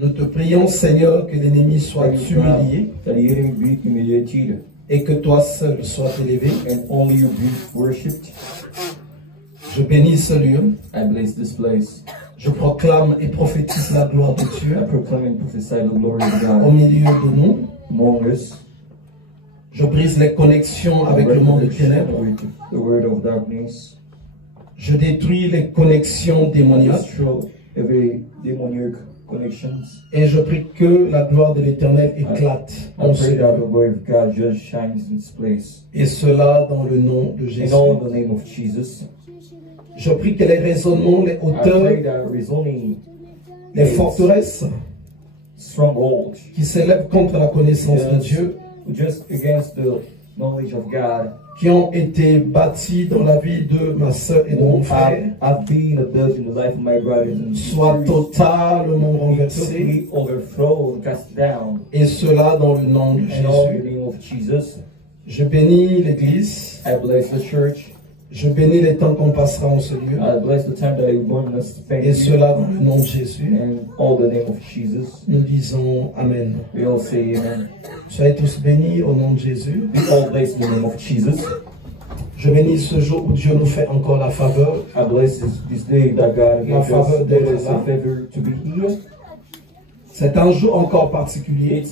Nous te prions, Seigneur, que l'ennemi soit humilié et que toi seul sois élevé. Je bénis ce lieu. Je proclame et prophétise la gloire de Dieu au milieu de nous. Je brise les connexions avec le monde des ténèbres. Je détruis les connexions démoniaques. Et je prie que la gloire de l'Éternel éclate en ce lieu. Et cela dans le nom de Jésus. Je prie que les raisonnements, les hauteurs, les forteresses qui s'élèvent contre la connaissance de Dieu, qui ont été bâtis dans la vie de ma soeur et de mon frère, soient totalement renversés, et cela dans le nom de Jésus. Je bénis l'Église. Je bénis les temps qu'on passera en ce lieu. Et cela dans le nom de Jésus. Nous disons Amen. Soyez tous bénis au nom de Jésus. Je bénis ce jour où Dieu nous fait encore la faveur. La faveur d'être là. C'est un jour encore particulier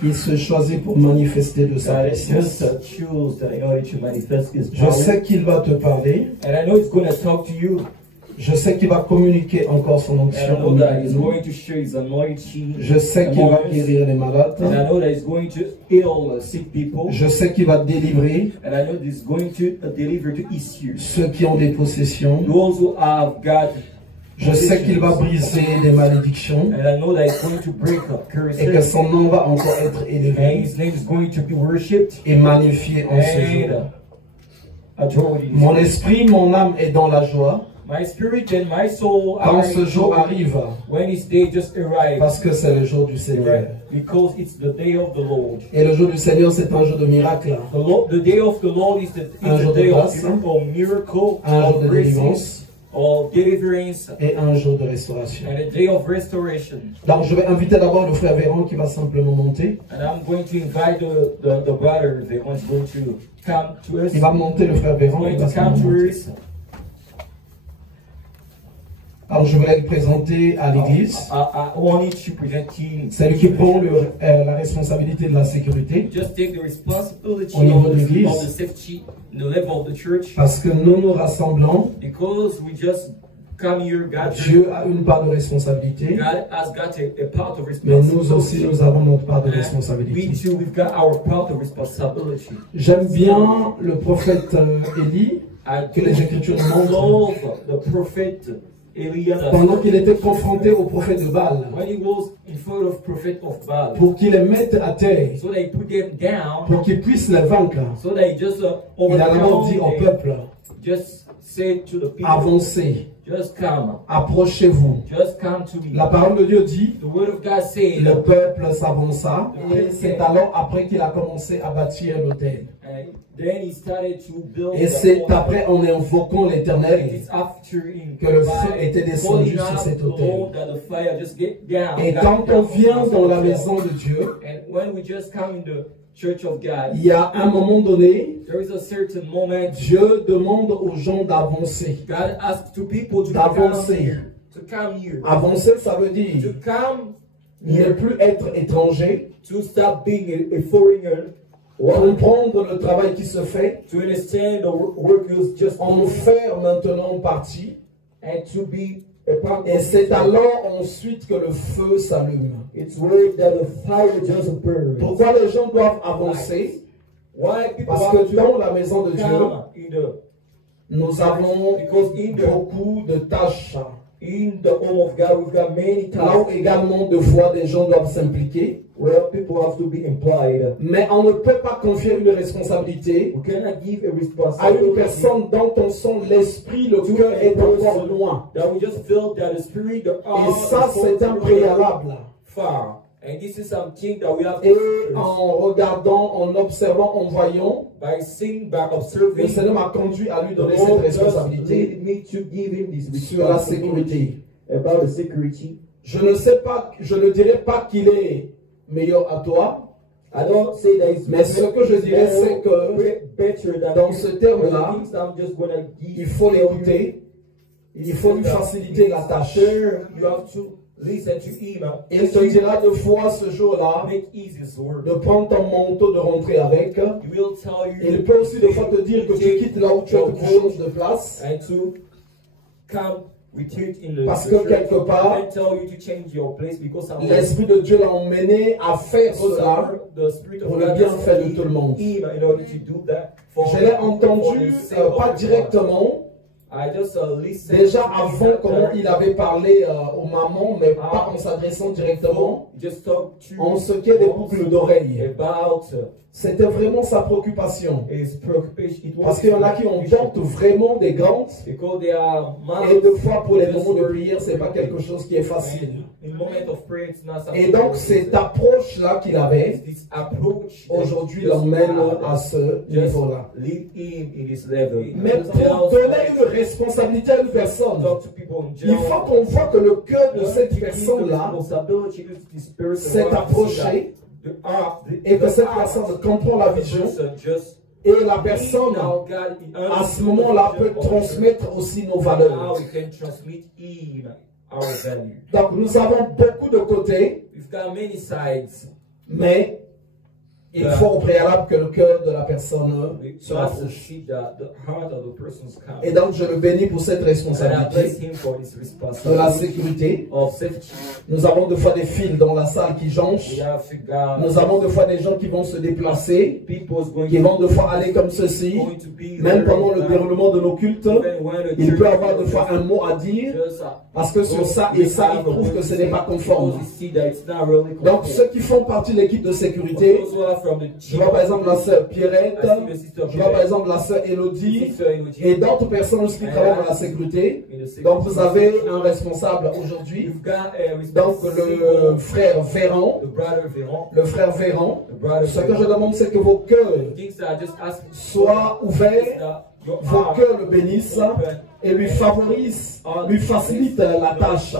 qui se choisit pour manifester de sa présence. Je sais qu'il va te parler. Je sais qu'il va communiquer encore son onction. Je sais qu'il va guérir les malades. Je sais qu'il va délivrer ceux qui ont des possessions. Je sais qu'il va briser des malédictions et que son nom va encore être élevé et magnifié en ce jour. Mon esprit, mon âme est dans la joie quand ce jour arrive, parce que c'est le jour du Seigneur. Et le jour du Seigneur, c'est un jour de miracle, un jour de grâce, un jour de délivrance, et un jour de restauration. Donc je vais inviter d'abord le frère Véron qui va simplement monter. Il va monter, le frère Véron. Alors je vais le présenter à l'église. C'est lui qui prend la responsabilité de la sécurité au niveau de l'église. Parce que nous nous rassemblons. Dieu a une part de responsabilité. Mais nous aussi, nous avons notre part de responsabilité. J'aime bien le prophète Élie, que les Écritures montrent. Pendant qu'il était confronté au prophète de Baal, pour qu'il les mette à terre, pour qu'il puisse les vaincre, il a d'abord dit au peuple: avancez, approchez-vous. La parole de Dieu dit, le peuple s'avança, et c'est alors après qu'il a commencé à bâtir l'autel. Et c'est après, en invoquant l'Éternel, que le feu était descendu sur cet autel. Et quand on vient dans la maison de Dieu, il y a un moment donné, Dieu demande aux gens d'avancer. Avancer, ça veut dire ne plus être étranger, comprendre le travail qui se fait, en faire maintenant partie, et c'est alors ensuite que le feu s'allume. Pourquoi les gens doivent avancer? Parce que dans la maison de Dieu, nous avons beaucoup de tâches. Là où également de fois des gens doivent s'impliquer. Mais on ne peut pas confier une responsabilité à une personne dont on sent l'esprit, le cœur est encore loin. Et ça, c'est un préalable. Et en regardant, en observant, en voyant, le Seigneur m'a conduit à lui donner cette responsabilité sur la sécurité. about the security. Je ne dirais pas qu'il est meilleur à toi. I don't say that it's mais ce que je dirais, c'est que dans ce terme-là, il faut l'écouter, il faut lui faciliter la tâche. Il te dira deux fois ce jour-là de prendre ton manteau, de rentrer avec. Il peut aussi des fois te dire que tu quittes là où tu es, que tu changes de place. Parce que quelque part, l'Esprit de Dieu l'a emmené à faire cela pour le bienfait de tout le monde. Je l'ai entendu, pas directement, déjà avant comment il avait parlé aux mamans, mais pas en s'adressant directement, en ce qui est des boucles d'oreilles. C'était vraiment sa préoccupation. Parce qu'il y en a qui ont portent vraiment des grandes. Et deux fois pour les moments de prière, ce n'est pas quelque chose qui est facile. Et donc cette approche-là qu'il avait, aujourd'hui l'emmène à ce niveau-là. Mais pour donner une responsabilité à une personne, il faut qu'on voit que le cœur de cette personne-là s'est approché. Et que cette personne comprend la vision et la personne à ce moment-là peut transmettre aussi nos valeurs. Donc nous avons beaucoup de côtés, mais il faut au préalable que le cœur de la personne se rapproche. Et donc je le bénis pour cette responsabilité de la sécurité. Nous avons des fois des fils dans la salle qui jonchent. Nous avons des fois des gens qui vont se déplacer, qui vont des fois aller comme ceci. Même pendant le déroulement de nos cultes, il peut avoir des fois un mot à dire, parce que sur ça et ça, ils trouvent que ce n'est pas conforme. Donc ceux qui font partie de l'équipe de sécurité, je vois par exemple la sœur Pierrette, je vois par exemple la sœur Elodie et d'autres personnes qui travaillent dans la sécurité. Donc vous avez un responsable aujourd'hui, donc le frère Véran. Ce que je demande, c'est que vos cœurs soient ouverts, vos cœurs le bénissent et lui favorisent, lui facilitent la tâche.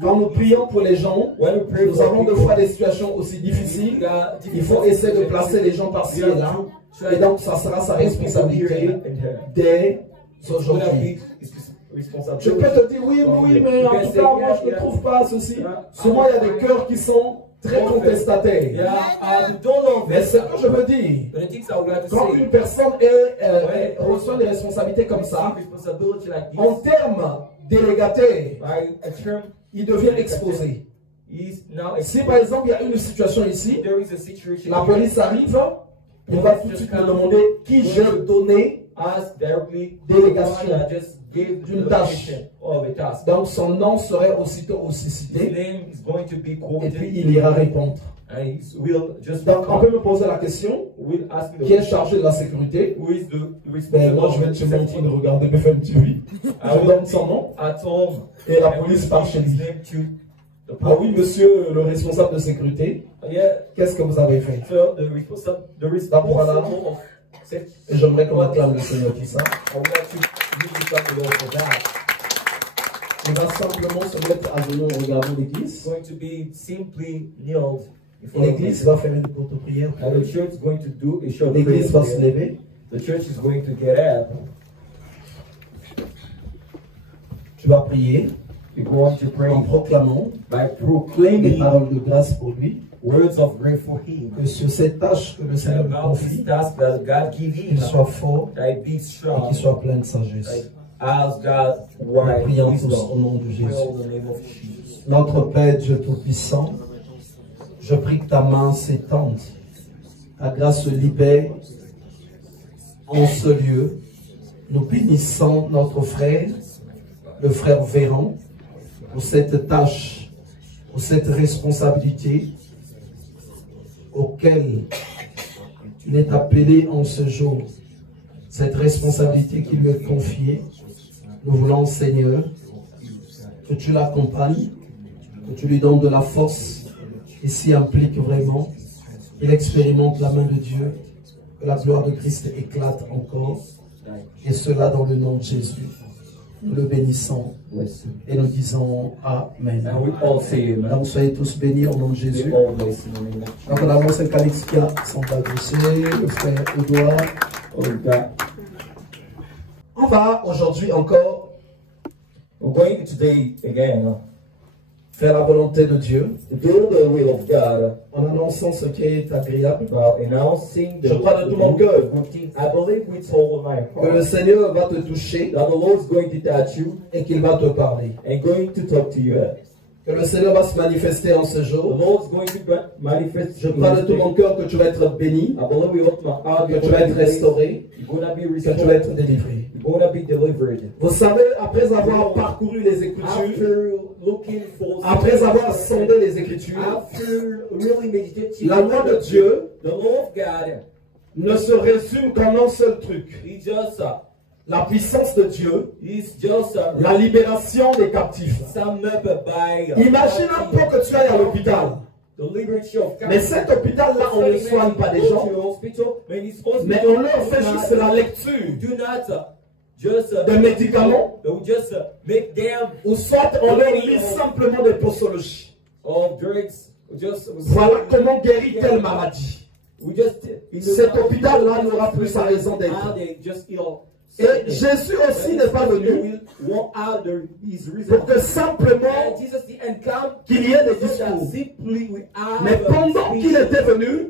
Quand nous prions pour les gens, nous avons des fois des situations aussi difficiles. Il faut essayer de placer les gens par-ci et là. Et donc, ça sera sa responsabilité dès aujourd'hui. Je peux te dire, oui, mais en tout cas, moi, je ne trouve pas ceci. Souvent, il y a des cœurs qui sont très contestataires. Mais ce que je veux dire, quand une personne reçoit des responsabilités comme ça, en termes délégataire, il devient exposé. Si par exemple il y a une situation ici, la police arrive, on va tout de suite me demander qui j'ai donné délégation d'une tâche. Donc son nom serait aussitôt aussi cité et puis il ira répondre. Donc on peut me poser la question, qui est chargé de la sécurité? Ben, moi je vais te montrer de regarder BFM TV. Je donne son nom et la police part chez lui. Ah oui, monsieur le responsable de sécurité, qu'est-ce que vous avez fait? D'abord là, et j'aimerais qu'on acclame le Seigneur pour ça. Il va simplement se mettre à genoux en regardant l'église. L'église va faire une courte prière. L'église va se lever. Tu vas prier en proclamant des paroles de grâce pour lui. Que sur cette tâche que le Seigneur lui confie, qu'il soit fort et qu'il soit plein de sagesse. Nous prions tous au nom de Jésus. Notre Père Dieu Tout-Puissant, je prie que ta main s'étende, ta grâce se libère en ce lieu. Nous bénissons notre frère, le frère Véran, pour cette tâche, pour cette responsabilité auquel il est appelé en ce jour. Cette responsabilité qui lui est confiée, nous voulons, Seigneur, que tu l'accompagnes, que tu lui donnes de la force, et s'y implique vraiment, il expérimente la main de Dieu, que la gloire de Christ éclate encore, et cela dans le nom de Jésus. Nous le bénissons et nous disons Amen. Donc soyez tous bénis au nom de Jésus. Donc on avance un calice qui sont adressés, le frère Edouard. On va aujourd'hui encore faire la volonté de Dieu en annonçant ce qui est agréable. Je crois de tout mon cœur que le Seigneur va te toucher et qu'il va te parler. Que le Seigneur va se manifester en ce jour. Je crois de tout mon cœur que tu vas être béni, que tu vas être restauré, que tu vas être délivré. Vous savez, après avoir parcouru les Écritures, après avoir sondé les Écritures, la loi de Dieu ne se résume qu'en un seul truc. La puissance de Dieu, la libération des captifs. Imagine un peu que tu ailles à l'hôpital. Mais cet hôpital-là, on ne soigne pas des gens, mais on leur fait juste la lecture des médicaments, ou soit on leur lit simplement des posologies. Voilà comment guérir telle maladie. Cet hôpital-là n'aura plus sa raison d'être. Et Jésus aussi n'est pas venu pour que simplement qu'il y ait des discours. Mais pendant qu'il était venu,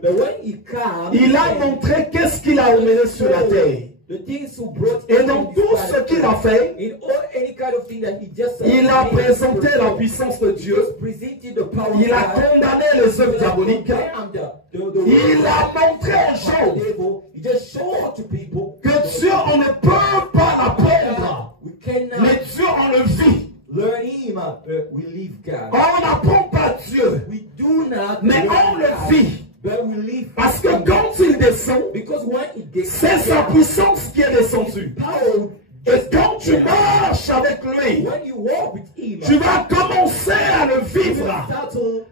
il a montré qu'est-ce qu'il a emmené sur la terre. Et dans tout ce qu'il a fait, il a présenté la puissance de Dieu. Il a condamné les œuvres diaboliques. Il a montré aux gens que Dieu, on ne peut pas l'apprendre, mais Dieu, on le vit. On n'apprend pas Dieu, mais on le vit. Parce que quand il descend, c'est sa puissance qui est descendue. Et quand tu marches avec lui, tu vas commencer à le vivre.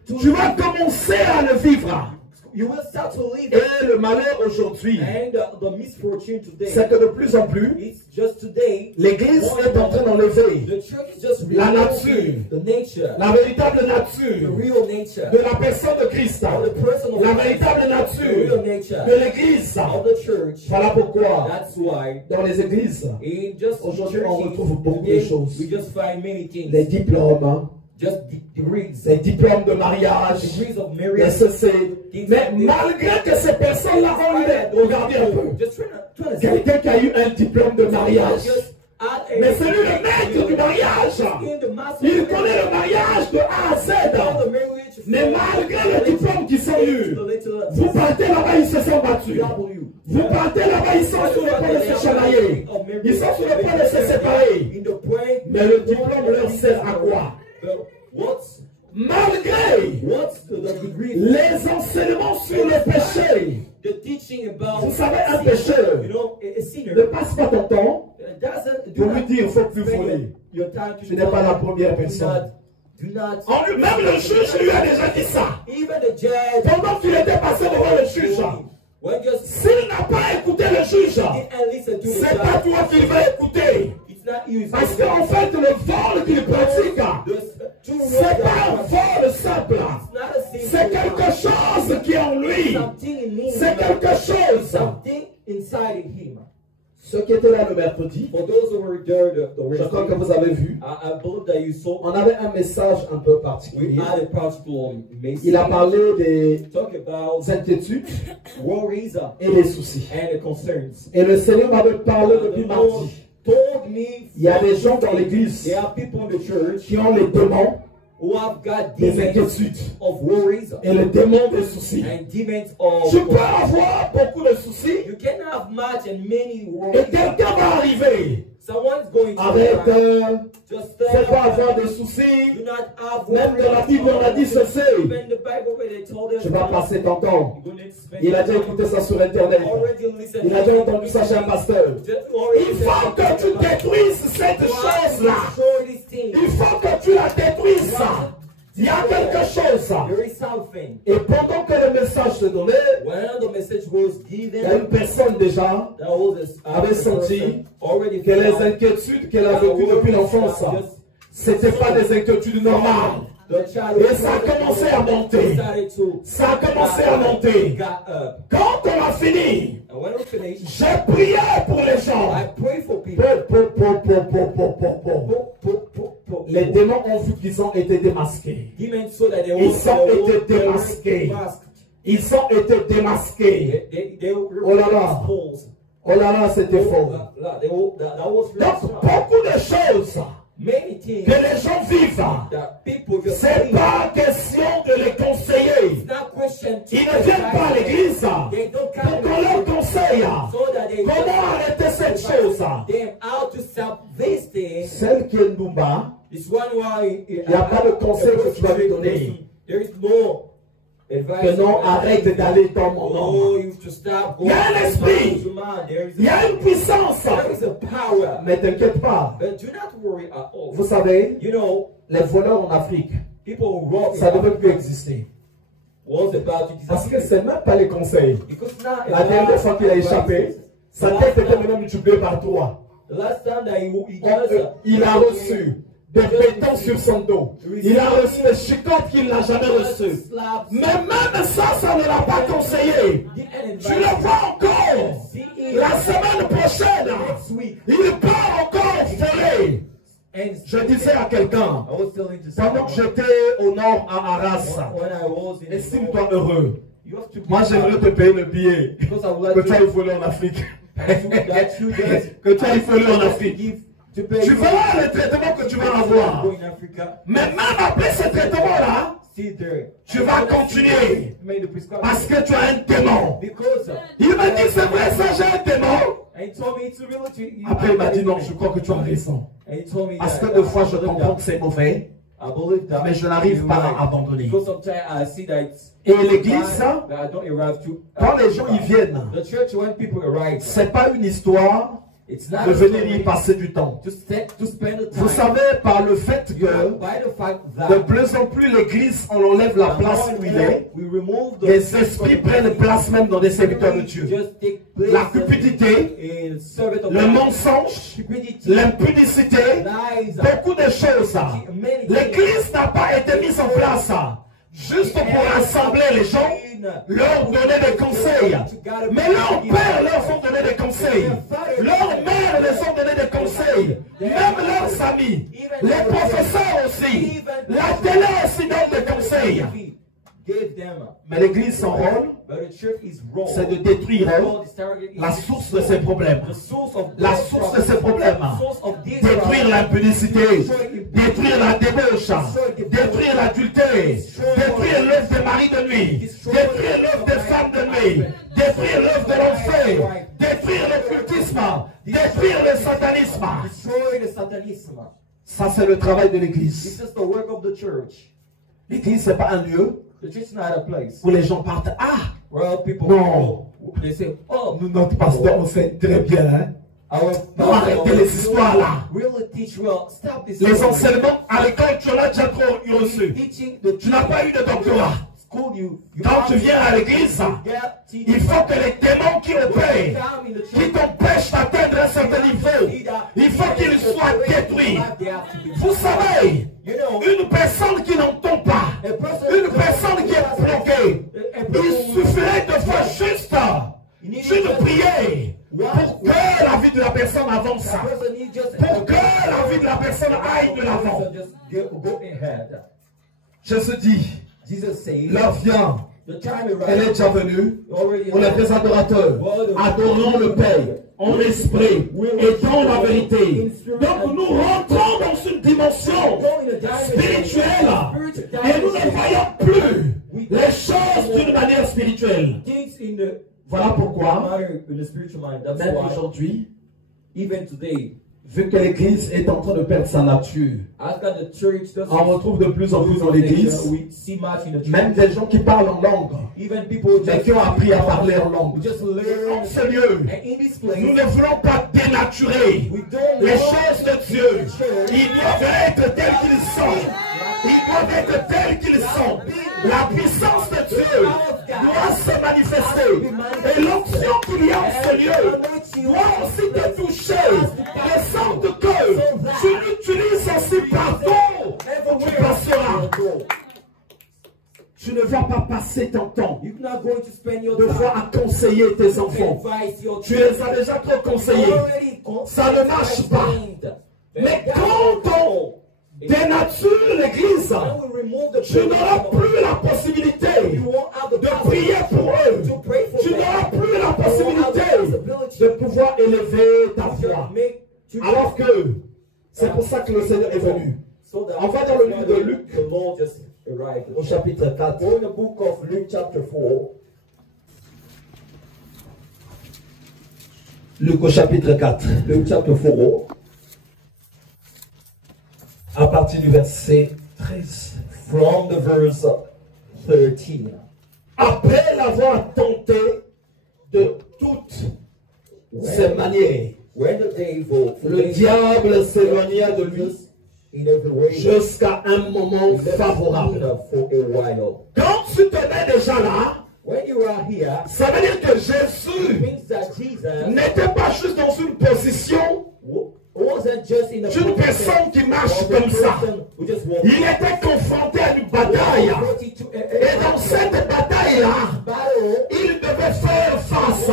Tu vas commencer à le vivre. Et le malheur aujourd'hui, c'est que de plus en plus, l'Église est en train d'enlever la nature, la véritable nature de la personne de Christ, la véritable nature de l'Église. Voilà pourquoi dans les églises, aujourd'hui on retrouve beaucoup de choses. Les diplômes, les diplômes de mariage, les CC. Mais malgré que ces personnes-là ont eu, regardez un peu, quelqu'un qui a eu un diplôme de mariage, mais c'est lui le maître du mariage. Il connaît le mariage de A à Z. Mais malgré les diplômes qu'ils ont eu, vous partez là-bas, ils se sont battus. Vous partez là-bas, ils sont sur le point de se chamailler. Ils sont sur le point de se séparer. Mais le diplôme leur sert à quoi? Malgré les enseignements sur le péché, vous savez, un pécheur ne passe pas ton temps pour lui dire il faut plus voler. Tu n'es pas la première personne. Même le juge lui a déjà dit ça. Pendant qu'il était passé devant le juge, s'il n'a pas écouté le juge, c'est pas toi qu'il va écouter. Parce qu'en fait, le vol qu'il pratique, c'est pas un vol simple. C'est quelque chose qui est en lui. C'est quelque chose. Ceux qui étaient là le mercredi, je crois que vous avez vu, on avait un message un peu particulier. Il a parlé des inquiétudes et des soucis. Et le Seigneur m'avait parlé depuis mardi. Il y a des gens dans l'église qui ont les démons des inquiétudes et les démons des soucis. Tu peux avoir beaucoup de soucis et quelqu'un va arriver avec faut pas avoir de soucis. Même dans la Bible on a dit ceci. Tu vas passer ton temps. Il a déjà écouté ça sur internet. Il a déjà entendu ça chez un pasteur. Il faut que tu détruises cette chose là. Il faut que tu la détruises. Il y a quelque chose. Et pendant que le message se donnait, il y a une personne déjà avait senti que les inquiétudes qu'elle a vécues depuis l'enfance, ce n'étaient pas des inquiétudes normales. Et ça a commencé à monter. Ça a commencé à monter. Quand on a fini, j'ai prié pour les gens. Les démons ont vu qu'ils ont été démasqués. Ils ont été démasqués. Ils ont été démasqués. Oh là là. Oh là là, c'était faux. Donc, beaucoup de choses que les gens vivent, c'est pas question de les conseiller. Ils ne viennent pas à l'église pour qu'on leur conseille comment arrêter cette chose. Celle qui est Ndumba, il n'y a pas de conseil que tu vas lui donner. Que non, arrête d'aller dans mon nom. Il y a un esprit. Il y a une puissance. Mais t'inquiète pas. Vous savez, les voleurs en Afrique, ça ne devait plus exister. Parce que c'est même pas les conseils. La dernière fois qu'il a échappé, sa tête était maintenant multipliée par 3. Il a reçu des bétons sur son dos. Il a reçu des chicottes qu'il n'a jamais reçues. Mais même ça ne l'a pas conseillé. Tu le vois encore. La semaine prochaine, il part encore voler. Je disais à quelqu'un, pendant que j'étais au nord à Arras, estime-toi heureux. Moi j'aimerais te payer le billet que tu ailles voler en Afrique. Que tu ailles voler en Afrique. Tu verras le traitement que tu vas avoir. Mais même après ce traitement-là, tu vas continuer. Parce que tu as un démon. Il m'a dit, c'est vrai ça, j'ai un démon. Après, il m'a dit, non, je crois que tu as raison. Parce que deux fois, je comprends que c'est mauvais. Mais je n'arrive pas à abandonner. Et l'église, quand les gens y viennent, c'est pas une histoire de venir y passer du temps. Vous savez, par le fait que de plus en plus l'église, on enlève la place où il est, les esprits prennent place même dans des serviteurs de Dieu. La cupidité, le mensonge, l'impudicité, beaucoup de choses. L'église n'a pas été mise en place juste pour rassembler les gens, leur donner des conseils. Mais leurs pères leur font donner des conseils. Leurs mères les ont donné des conseils. Même leurs amis. Les professeurs aussi. La télé aussi donne des conseils. Mais l'église, son rôle, c'est de détruire la source de ces problèmes. La source de ces problèmes. Détruire l'impudicité, détruire la débauche, détruire l'adultère, détruire l'œuvre des maris de nuit, détruire l'œuvre des femmes de nuit, détruire l'œuvre de l'enfer, détruire l'occultisme, détruire le satanisme. Ça, c'est le travail de l'église. L'église, ce n'est pas un lieu où les gens partent. Ah, non, notre pasteur, on sait très bien. Hein? Non, arrêtez les histoires là. Les enseignements à l'école, tu en as déjà trop reçu. Tu n'as pas eu de doctorat. Quand tu viens à l'église, il faut que les démons qui opèrent, qui t'empêchent d'atteindre un certain niveau, il faut qu'ils soient détruits. Vous savez, une personne qui n'entend pas, une personne qui est bloquée, il suffirait de faire juste une prière pour que la vie de la personne avance, pour que la vie de la personne aille de l'avant. Jésus dit, l'heure vient, elle est déjà venue, on est des adorateurs, adorons le Père en esprit et dans la vérité. Donc nous rentrons dans une dimension spirituelle et nous ne voyons plus les choses d'une manière spirituelle. Voilà pourquoi, même aujourd'hui, vu que l'église est en train de perdre sa nature, on retrouve de plus en plus dans l'église, même des gens qui parlent en langue, mais qui ont appris à parler en langue. En ce lieu, nous ne voulons pas dénaturer les choses de Dieu. Ils doivent être tels qu'ils sont. Ils doivent être tels qu'ils sont. La puissance de Dieu doit se manifester. Et l'onction qu'il y a en ce lieu doit aussi te toucher. Le sang de cœur, tu l'utilises aussi partout où tu passeras. Tu ne vas pas passer ton temps de fois à conseiller tes enfants. Tu les as déjà trop conseillés. Ça ne marche pas. Mais quand on dénature l'église, tu n'auras plus la possibilité de prier pour eux. Tu n'auras plus la possibilité de pouvoir élever ta voix. Alors que c'est pour ça que le Seigneur est venu. On va dans le livre de Luc, au chapitre 4. In the book of Luke chapter 4. Luc au chapitre 4. Luke chapter 4. À partir du verset 13. From the verse 13. Après l'avoir tenté de toutes ses manières, le diable s'éloigna de lui jusqu'à un moment favorable. Quand tu te mets déjà là, ça veut dire que Jésus n'était pas juste dans une position d'une personne qui marche comme ça. Il était confronté à une bataille. Et dans cette bataille-là, il devait faire face.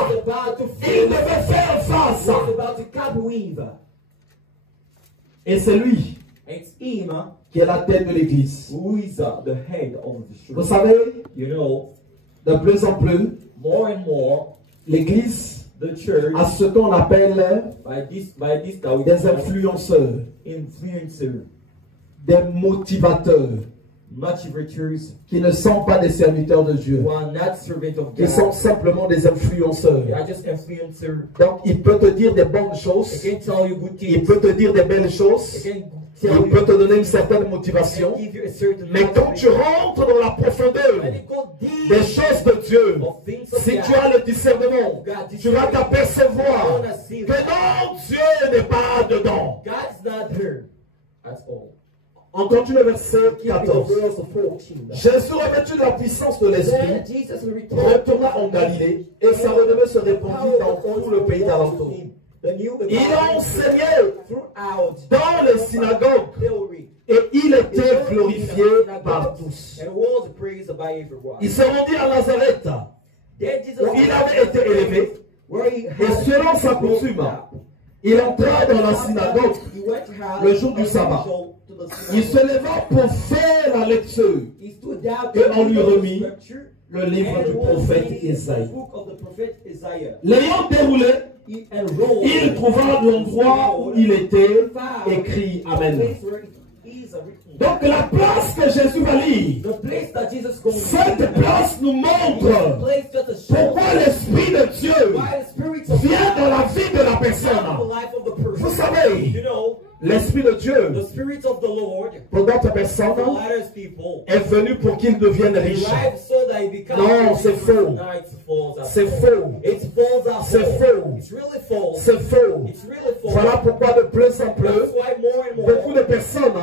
Il devait faire face. Et c'est lui qui est la tête de l'église. Vous savez, de plus en plus, l'église a ce qu'on appelle des influenceurs, des motivateurs, qui ne sont pas des serviteurs de Dieu, qui sont simplement des influenceurs. Donc il peut te dire des bonnes choses, il peut te dire des belles choses, il peut te donner une certaine motivation, mais quand tu rentres dans la profondeur des choses de Dieu, si tu as le discernement, tu vas t'apercevoir que non, Dieu n'est pas dedans. On continue le verset 14. Jésus, revêtu de la puissance de l'Esprit, retourna en Galilée et sa renommée se répandit dans tout le pays d'alentour. Il enseignait dans les synagogues et il était glorifié par tous. Il se rendit à Nazareth où il avait été élevé et selon sa coutume, il entra dans la synagogue le jour du sabbat. Il se leva pour faire la lecture et on lui remit le livre du prophète Isaïe. L'ayant déroulé, il trouva l'endroit où il était écrit. Amen. Donc la place que Jésus va lire, cette place nous montre pourquoi l'Esprit de Dieu vient dans la vie de la personne. Vous savez, l'Esprit de Dieu, pour d'autres personnes, est venu pour qu'il devienne riche. Non, c'est faux. C'est faux. C'est faux. C'est faux. Voilà pourquoi de plus en plus, beaucoup de personnes,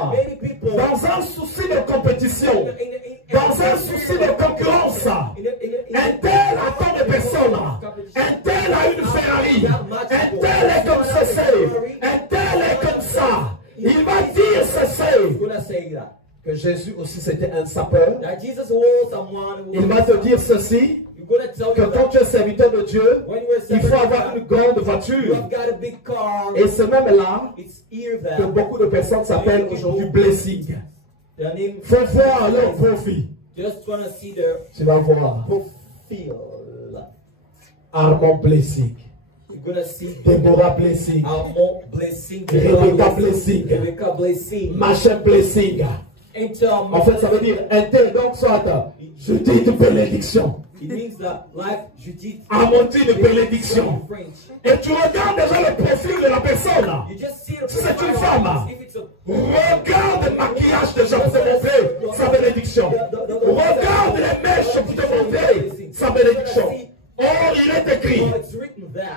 dans un souci de compétition, dans un souci de concurrence, un tel a tant de personnes, un tel a une Ferrari, un tel est comme ceci, un tel est comme ça. Il va dire ceci, que Jésus aussi c'était un sapeur. Il va te dire ceci, que quand tu es serviteur de Dieu, il faut avoir une grande voiture. Et c'est même là que beaucoup de personnes s'appellent aujourd'hui blessing. Il faut voir leur profit. Tu vas voir. Armand blessing. Deborah blessing. Rebecca blessing. Machin blessing. En fait, ça veut dire un tel, donc soit Judith bénédiction. Amandine bénédiction. Et tu regardes déjà le profil de la personne. Si c'est une femme, regarde le maquillage déjà pour te montrer sa bénédiction. Regarde les mèches pour te montrer sa bénédiction. Or, il est écrit,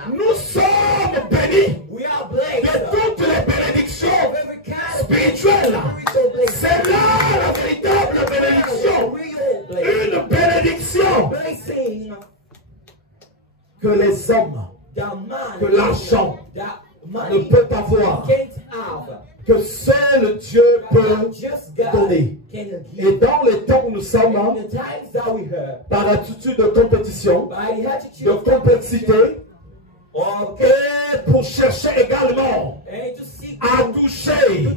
nous sommes bénis de toutes les bénédictions spirituelles. C'est là la que les hommes, que l'argent ne peut avoir, que seul Dieu peut donner. Et dans les temps où nous sommes, par attitude de compétition, de complexité, et pour chercher également à toucher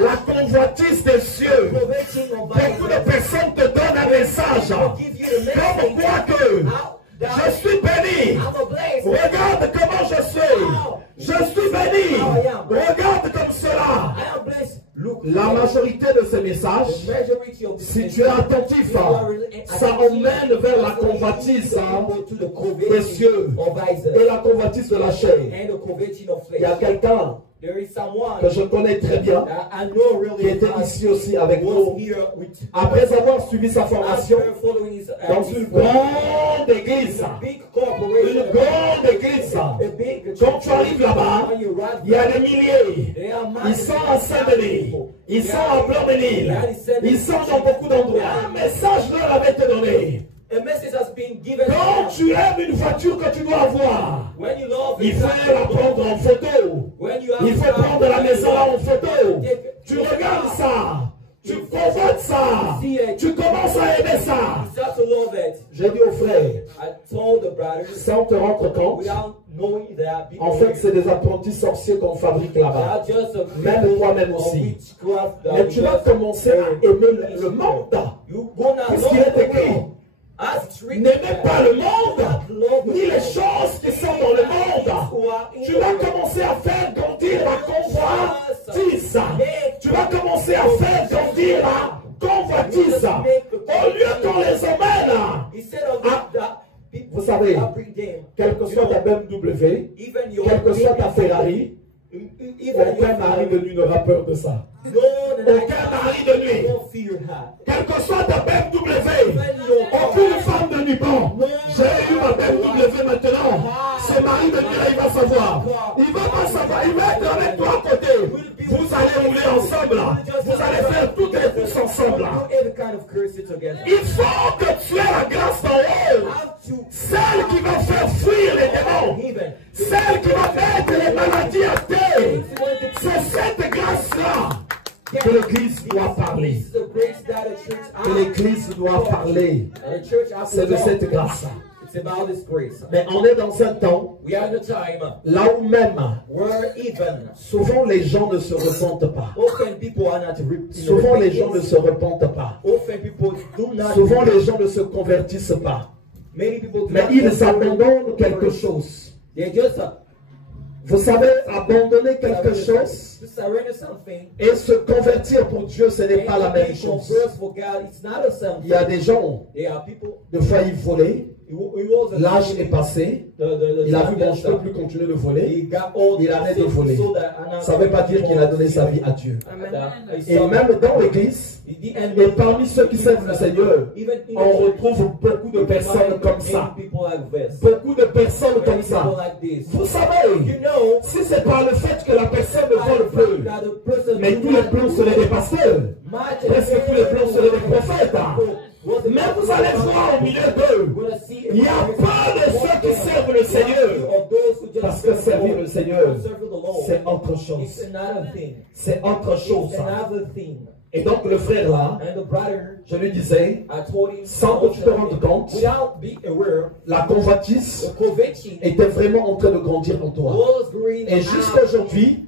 la convoitise des cieux, beaucoup de personnes te donnent un message comme quoi que je suis béni. Regarde comment je suis. Je suis béni. Regarde comme cela. La majorité de ces messages, si tu es attentif, ça emmène vers la convoitise des cieux et la convoitise de la chair. Il y a quelqu'un que je connais très bien, qui était ici aussi avec nous, après avoir suivi sa formation dans une grande église. Une grande église. Quand tu arrives là-bas, il y a des milliers. Ils sont à Saint-Denis, ils sont à Blanc-Ménil, ils sont dans beaucoup d'endroits. Un message leur avait été donné. Quand tu aimes une voiture que tu dois avoir, il faut la prendre en photo. Il faut prendre la maison là en photo. Tu regardes ça. Tu convoites ça. Tu commences à aimer ça. J'ai dit aux frères, sans te rendre compte, en fait c'est des apprentis sorciers qu'on fabrique là-bas. Même toi-même aussi. Mais tu vas commencer à aimer le monde. Qu'est-ce qu'il est écrit? N'aimez pas le monde, ni les choses qui sont dans le monde. Tu vas commencer à faire grandir la convoitise. Tu vas commencer à faire grandir la convoitise. Au lieu qu'on les emmène vous savez, quelle que soit ta BMW, quelle que soit ta Ferrari, aucun mari de nuit n'aura peur de ça. Aucun mari de nuit. Quelle que soit ta BMW, aucune femme de nuit. Bon, j'ai eu ma BMW maintenant. Ce mari de nuit là, il va savoir. Il va pas savoir. Il va être avec toi à côté. Vous allez rouler ensemble là. Vous allez faire toutes les courses ensemble là. Il faut que tu aies la grâce d'en haut. Celle qui va faire fuir les démons. Celle qui va mettre les maladies à terre. C'est cette grâce-là que l'Église doit parler. Que l'Église doit parler. C'est de cette grâce-là. Mais on est dans un temps là où même souvent les gens ne se repentent pas. Souvent les gens ne se repentent pas. Souvent les gens ne se convertissent pas. Mais ils abandonnent quelque chose. Vous savez, abandonner quelque chose et se convertir pour Dieu, ce n'est pas la même chose. Il y a des gens, des fois ils volaient, l'âge est passé, il a vu bon, je ne peux plus continuer de voler, il arrête de voler. Ça ne veut pas dire qu'il a donné sa vie à Dieu. Et même dans l'église, et parmi ceux qui servent le Seigneur, on retrouve beaucoup de personnes comme ça. Beaucoup de personnes comme ça. Vous savez, si c'est par le fait que la personne ne vole plus, mais tous les plans seraient des pasteurs, presque tous les plans seraient des prophètes. Mais vous allez voir au milieu d'eux, il n'y a pas de ceux qui servent le Seigneur. Parce que servir le Seigneur, c'est autre chose. C'est autre chose. Et donc le frère là, je lui disais, sans que tu te rendes compte, la convoitise était vraiment en train de grandir en toi. Et jusqu'à aujourd'hui,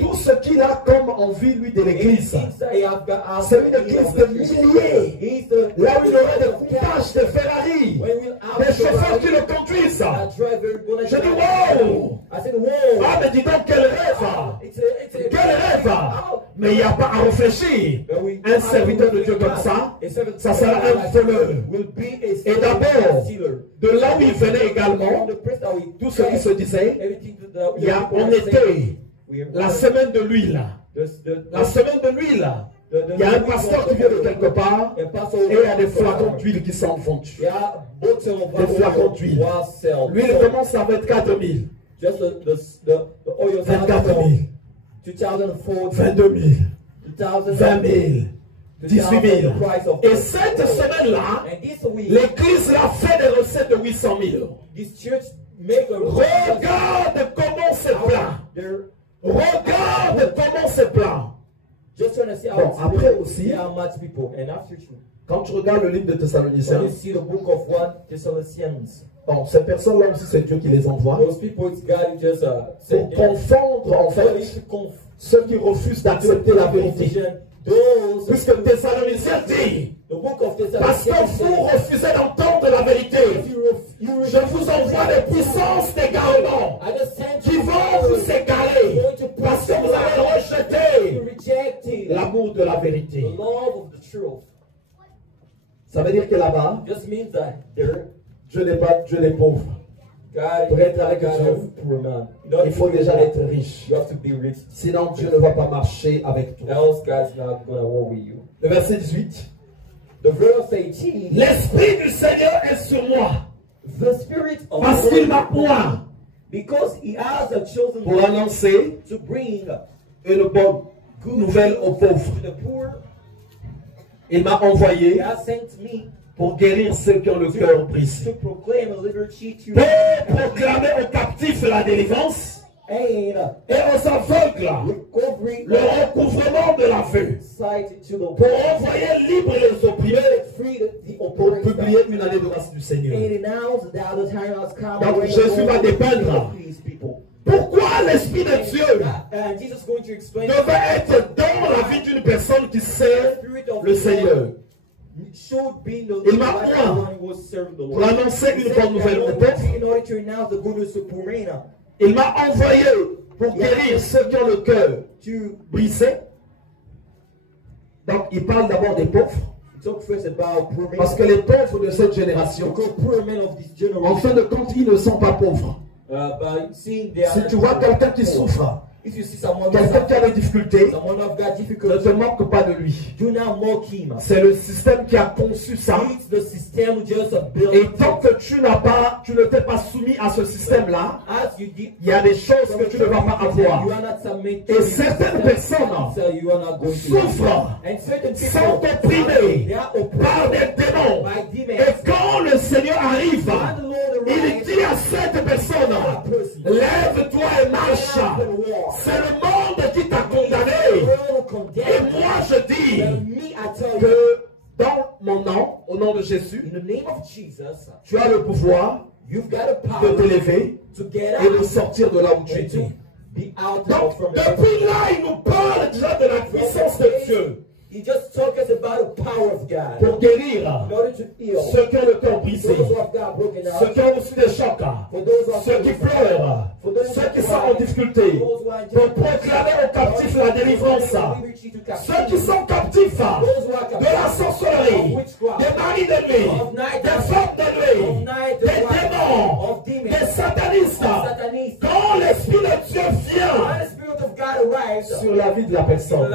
tout ce qu'il a comme envie, lui, de l'église, c'est une église de milliers. Là où il y aurait des coupages de Ferrari, des chauffeurs qui le conduisent. Je dis, wow! Ah, mais dis donc, quel rêve! Quel rêve! Mais il n'y a pas à réfléchir. Un serviteur de Dieu comme ça sera un voleur. Et d'abord, de là où il venait également, tout ce qui se disait, on était la semaine de l'huile. La semaine de l'huile. Il y a un pasteur qui vient de quelque part et il y a des flacons d'huile qui sont vendus. Des flacons d'huile. L'huile commence à 24 000. 24 000. 22 000. 20 000, 18 000. Et cette semaine-là, l'église a fait des recettes de 800 000. Regarde comment c'est plein. Regarde comment c'est plein. Bon, après aussi, quand tu regardes le livre de Thessaloniciens, bon, ces personnes-là aussi, c'est Dieu qui les envoie pour confondre en fait ceux qui refusent d'accepter la vérité. Puisque Thessaloniciens dit, parce que vous refusez d'entendre la vérité, je vous envoie des puissances d'égarement qui vont vous égarer parce que vous avez rejeté l'amour de la vérité. Ça veut dire que là-bas, Dieu n'est pauvre. Pour être avec Dieu, il faut déjà être riche. Sinon, Dieu ne va pas marcher avec toi. Le verset 18. L'Esprit du Seigneur est sur moi. Parce qu'il m'a point pour annoncer une bonne nouvelle aux pauvres. Il m'a envoyé pour guérir ceux qui ont le cœur brisé, pour proclamer aux captifs la délivrance et aux aveugles le recouvrement de la vue, pour envoyer libres les opprimés, pour publier une année de grâce du Seigneur. Donc Jésus va dépeindre pourquoi l'Esprit de Dieu devait être dans la vie d'une personne qui sert le Seigneur. Il m'a pour annoncer une bonne nouvelle aux pauvres. Il m'a envoyé pour guérir ceux qui ont le cœur brisé. Donc il parle d'abord des pauvres. Parce que les pauvres de cette génération, en fin de compte, ils ne sont pas pauvres. Si tu vois quelqu'un qui souffre, quelqu'un qui a des difficultés, ne te moque pas de lui. C'est le système qui a conçu ça. Et tant que tu ne t'es pas soumis à ce système-là, il y a des choses que tu ne vas pas avoir. Et certaines personnes souffrent, sont opprimées par des démons. Et quand le Seigneur arrive, il dit à cette personne, lève-toi et marche. C'est le monde qui t'a condamné. Et moi je dis que dans mon nom, au nom de Jésus, tu as le pouvoir de te lever et de sortir de là où tu étais. Donc, depuis là, il nous parle déjà de la puissance de Dieu. Pour guérir ceux qui ont le cœur brisé, ceux qui ont reçu des chocs, ceux qui pleurent, ceux qui sont en difficulté, pour proclamer aux captifs la délivrance, ceux qui sont captifs de la sorcellerie, des maris de nuit, des femmes de nuit, des démons, des satanistes. Quand l'Esprit de Dieu vient sur la vie de la personne,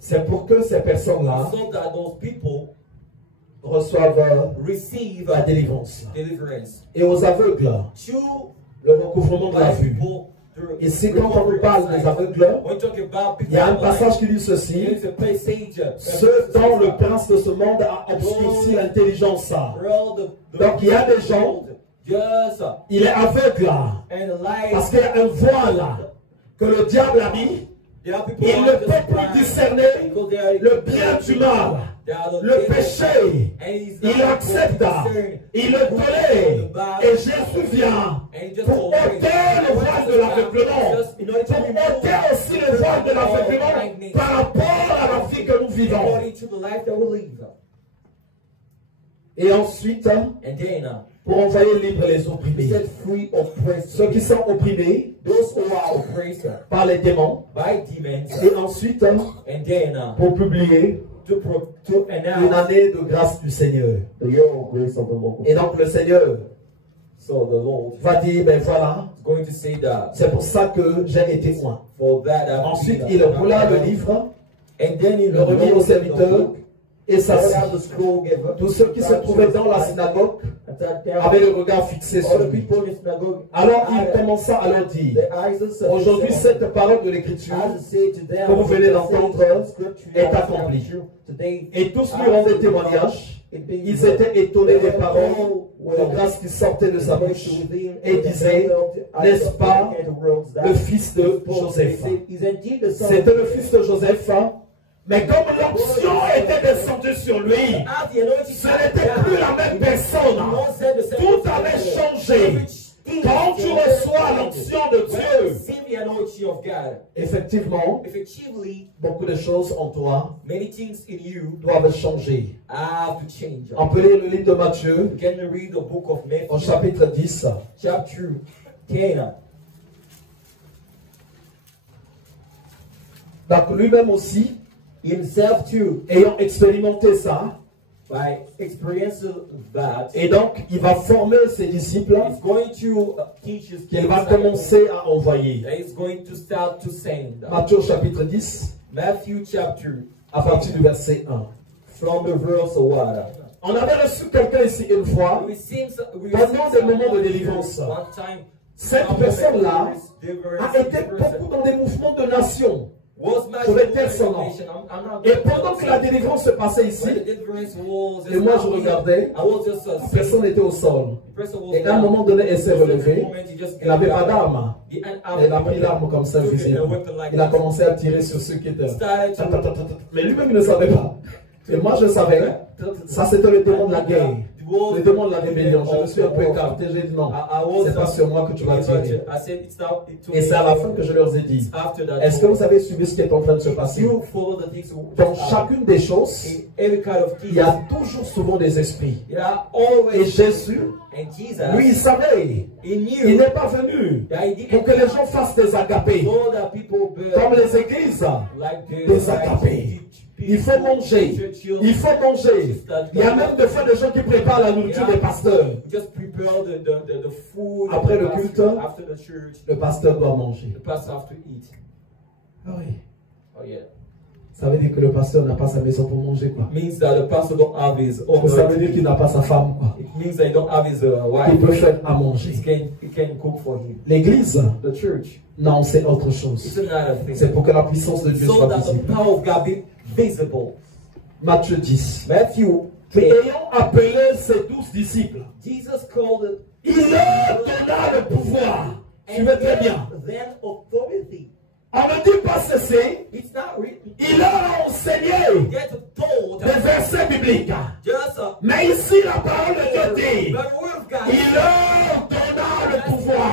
c'est pour que ces personnes-là reçoivent la délivrance. Et aux aveugles, le recouvrement de la vue. Ici, quand on nous parle des aveugles, il y a un passage qui dit ceci: ceux dont le prince de ce monde a obscurci l'intelligence. Donc il y a des gens, il est aveugle parce qu'il y a un voile que le diable a mis. Il ne peut plus discerner le bien du mal, le péché. Il accepte, il le tolère. Et Jésus vient pour ôter le voile de l'aveuglement, pour ôter aussi le voile de l'aveuglement par rapport à la vie que nous vivons. Et ensuite, pour envoyer libre les opprimés, ceux qui sont opprimés par les démons, et ensuite pour publier une année de grâce du Seigneur. Et donc le Seigneur va dire, ben voilà, c'est pour ça que j'ai été loin. Ensuite il roula le livre, le remit au serviteur et s'assit. Tous ceux qui se trouvaient dans la synagogue avaient le regard fixé sur lui. Alors il commença à leur dire, aujourd'hui cette parole de l'Écriture que vous venez d'entendre est accomplie. Et tous lui rendaient témoignage. Ils étaient étonnés des paroles de grâce qui sortaient de sa bouche et disaient, n'est-ce pas le fils de Joseph? C'était le fils de Joseph, mais comme l'onction était descendue sur lui, ce n'était plus la même personne. Tout avait changé. Quand tu reçois l'onction de Dieu, effectivement, beaucoup de choses en toi doivent changer. On peut lire le livre de Matthieu au chapitre 10. Donc lui-même aussi, ayant expérimenté ça, et donc il va former ses disciples qu'il va commencer à envoyer. Matthieu chapitre 10, à partir du verset 1. On avait reçu quelqu'un ici une fois pendant des moments de délivrance. Cette personne-là a été beaucoup dans des mouvements de nation. Je vais taire son nom. Et pendant que la délivrance se passait ici, et moi je regardais, personne n'était au sol. Et à un moment donné, elle s'est relevée. Il n'avait pas d'arme. Elle a pris l'arme comme ça, visible. Il a commencé à tirer sur ceux qui étaient. Mais lui-même, il ne savait pas. Et moi, je savais. Ça, c'était le démon de la guerre. Le démon de la rébellion. Je me suis un peu écarté. J'ai dit non, c'est pas sur moi que tu vas tirer. Et c'est à la fin que je leur ai dit, est-ce que vous avez suivi ce qui est en train de se passer? Dans chacune des choses, il y a toujours souvent des esprits. Et Jésus, lui, il savait. Il n'est pas venu pour que les gens fassent des agapés. Comme les églises, des agapés. Il faut manger. Il faut manger. Il y a même des fois des gens qui préparent la nourriture des pasteurs. Après le culte, le pasteur doit manger. Ah oui. Ça veut dire que le pasteur n'a pas sa maison pour manger, quoi. Ça veut dire qu'il n'a pas sa femme, quoi. Il peut faire à manger. L'église, non, c'est autre chose. C'est pour que la puissance de Dieu soit visible. Matthieu 10. Ayant appelé ses 12 disciples, il leur donna le pouvoir. Tu veux très bien. On ne dit pas ceci. Il leur a enseigné des versets bibliques. Mais ici, la parole de Dieu dit, il leur donna le pouvoir.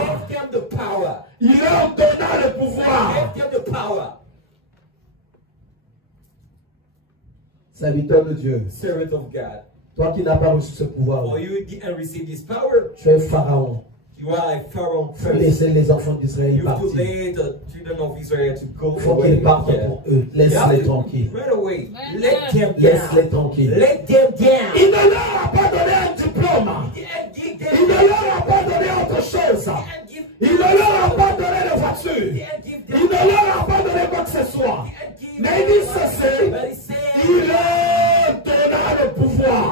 Il leur donna le pouvoir. Serviteur de Dieu. Toi qui n'as pas reçu ce pouvoir, tu es Pharaon. Il faut laisser les enfants d'Israël partir. Il faut qu'ils partent pour eux. Laisse-les tranquilles. Laisse-les tranquilles. Il ne leur a pas donné un diplôme. Il ne leur a pas donné autre chose. Il ne leur a pas donné de voiture. Il ne leur a pas donné quoi que ce soit. Mais il dit ceci. Il leur donna le pouvoir.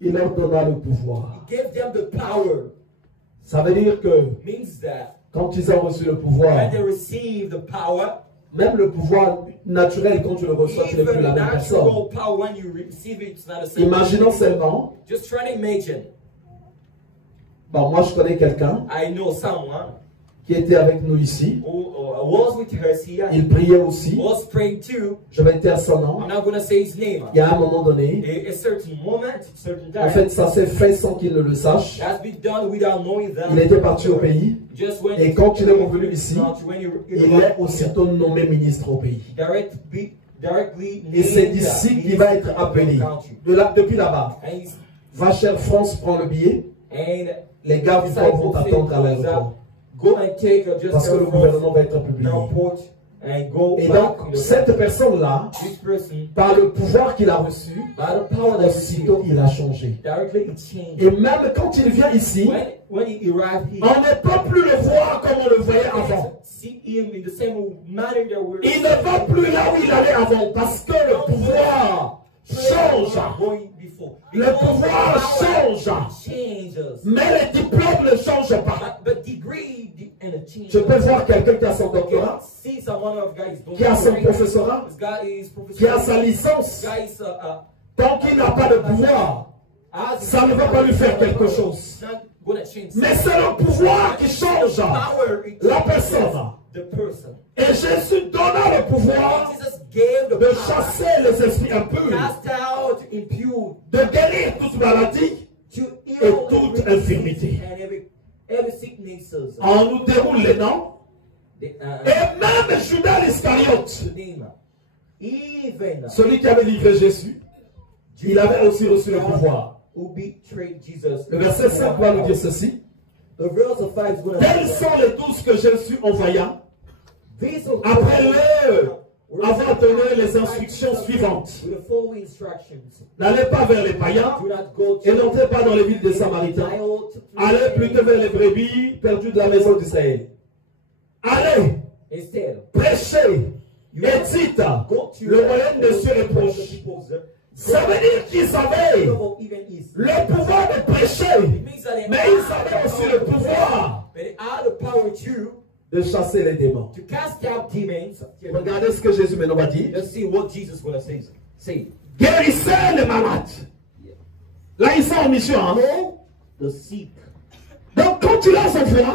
Il leur donna le pouvoir. Ça veut dire que quand ils ont reçu le pouvoir, même le pouvoir naturel, quand tu le reçois, tu n'es plus la même personne. Imaginons seulement. Bon, moi je connais quelqu'un qui était avec nous ici. Il priait aussi. Je vais taire son nom. Il y a un moment donné, en fait, ça s'est fait sans qu'il ne le sache. Il était parti au pays. Et quand il est revenu ici, il est aussitôt nommé ministre au pays. Et c'est d'ici qu'il va être appelé. Depuis là-bas. Va chez France, prends le billet. Les gardes du port vont t'attendre à l'aéroport. Parce que le gouvernement va être publié. Et donc, cette personne-là, par le pouvoir qu'il a reçu, aussitôt il a changé. Et même quand il vient ici, on ne peut plus le voir comme on le voyait avant. Il ne va plus là où il allait avant, parce que le pouvoir change. Le pouvoir change. Mais les diplômes ne changent pas. Je peux voir quelqu'un qui a son doctorat, qui a son professorat, qui a sa licence. Tant qu'il n'a pas de pouvoir, ça ne va pas lui faire quelque chose. Mais c'est le pouvoir qui change la personne. Et Jésus donna le pouvoir de chasser les esprits impurs, de guérir toute maladie et toute infirmité. On nous déroule les noms. Et même Judas l'Iscariote, celui qui avait livré Jésus, il avait aussi reçu le pouvoir. Le verset 5 va nous dire ceci. Tels sont les 12 que Jésus envoya. Après avoir donné les instructions suivantes. N'allez pas vers les païens et n'entrez pas dans les villes des Samaritains. Allez plutôt vers les brebis perdues de la maison d'Israël. Allez, prêchez et dites, le royaume de Dieu est proche. Ça veut dire qu'ils avaient le pouvoir de prêcher, mais ils avaient aussi le pouvoir de chasser les démons. Regardez ce que Jésus maintenant va dire. Guérissez les malades. Là, ils sont en mission. Hein? Donc, quand tu les envoies,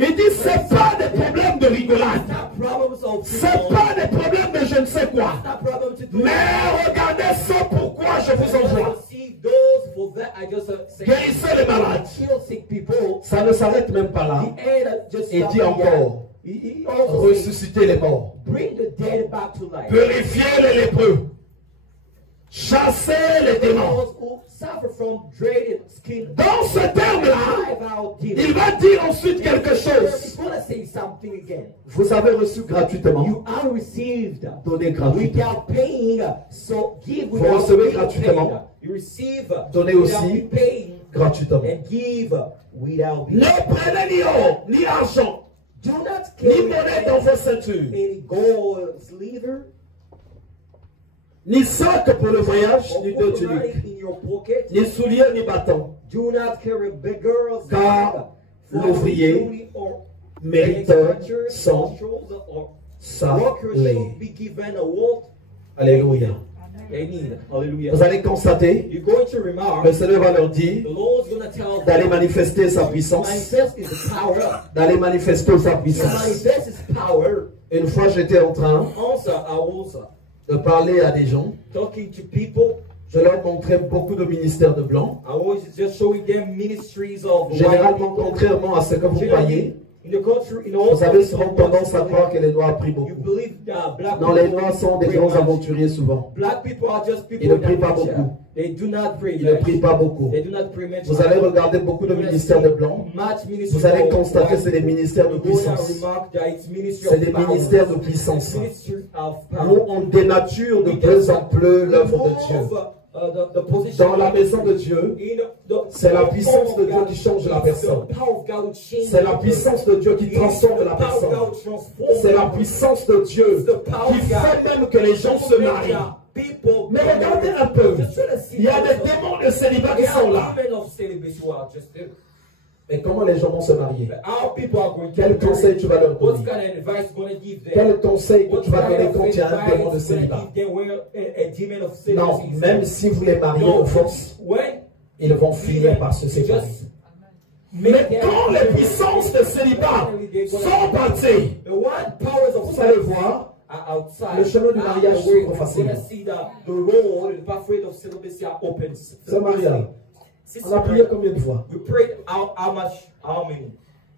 il dit c'est pas des problèmes de rigolade. C'est pas des problèmes de je ne sais quoi. Mais regardez ça pourquoi je vous envoie. Guérissez les malades. Ça ne s'arrête même pas là. Il dit encore, ressuscitez les morts. Purifiez les lépreux. Chassez les démons. Dans ce terme-là, il va dire ensuite quelque chose. Vous avez reçu gratuitement. Donnez gratuitement. Vous recevez gratuitement. Donnez aussi gratuitement. Ne prenez ni or, ni argent, ni monnaie dans vos ceintures, ni sac pour le voyage, ni deux tuniques, ni souliers, ni bâtons. Car l'ouvrier mérite son salaire. Alléluia. Vous allez constater, le Seigneur va leur dire d'aller manifester sa puissance, d'aller manifester sa puissance. Une fois j'étais en train de parler à des gens, je leur montrais beaucoup de ministères de blancs. Généralement, contrairement à ce que vous croyez, vous avez souvent tendance à croire que les Noirs prient beaucoup. Non, les Noirs sont des grands aventuriers souvent. Ils ne prient pas beaucoup. Ils ne prient pas beaucoup. Vous allez regarder beaucoup de ministères de blancs. Vous allez constater que c'est des ministères de puissance. C'est des ministères de puissance. Nous, on dénature de plus en plus l'œuvre de Dieu. Dans la maison de Dieu, c'est la puissance de Dieu qui change la personne. C'est la puissance de Dieu qui transforme la personne. C'est la puissance de Dieu qui fait même que les gens se marient. Mais regardez un peu, il y a des démons de célibat qui sont là. Mais comment les gens vont se marier? Quel conseil tu vas leur donner? Quel conseil que tu vas donner quand il y a un démon de célibat? Non, même si vous les mariez en force, ils vont finir par se séparer. Mais quand les puissances de célibat sont parties, vous allez voir, le chemin du mariage s'ouvre facilement. C'est mariage. On a prié combien de fois?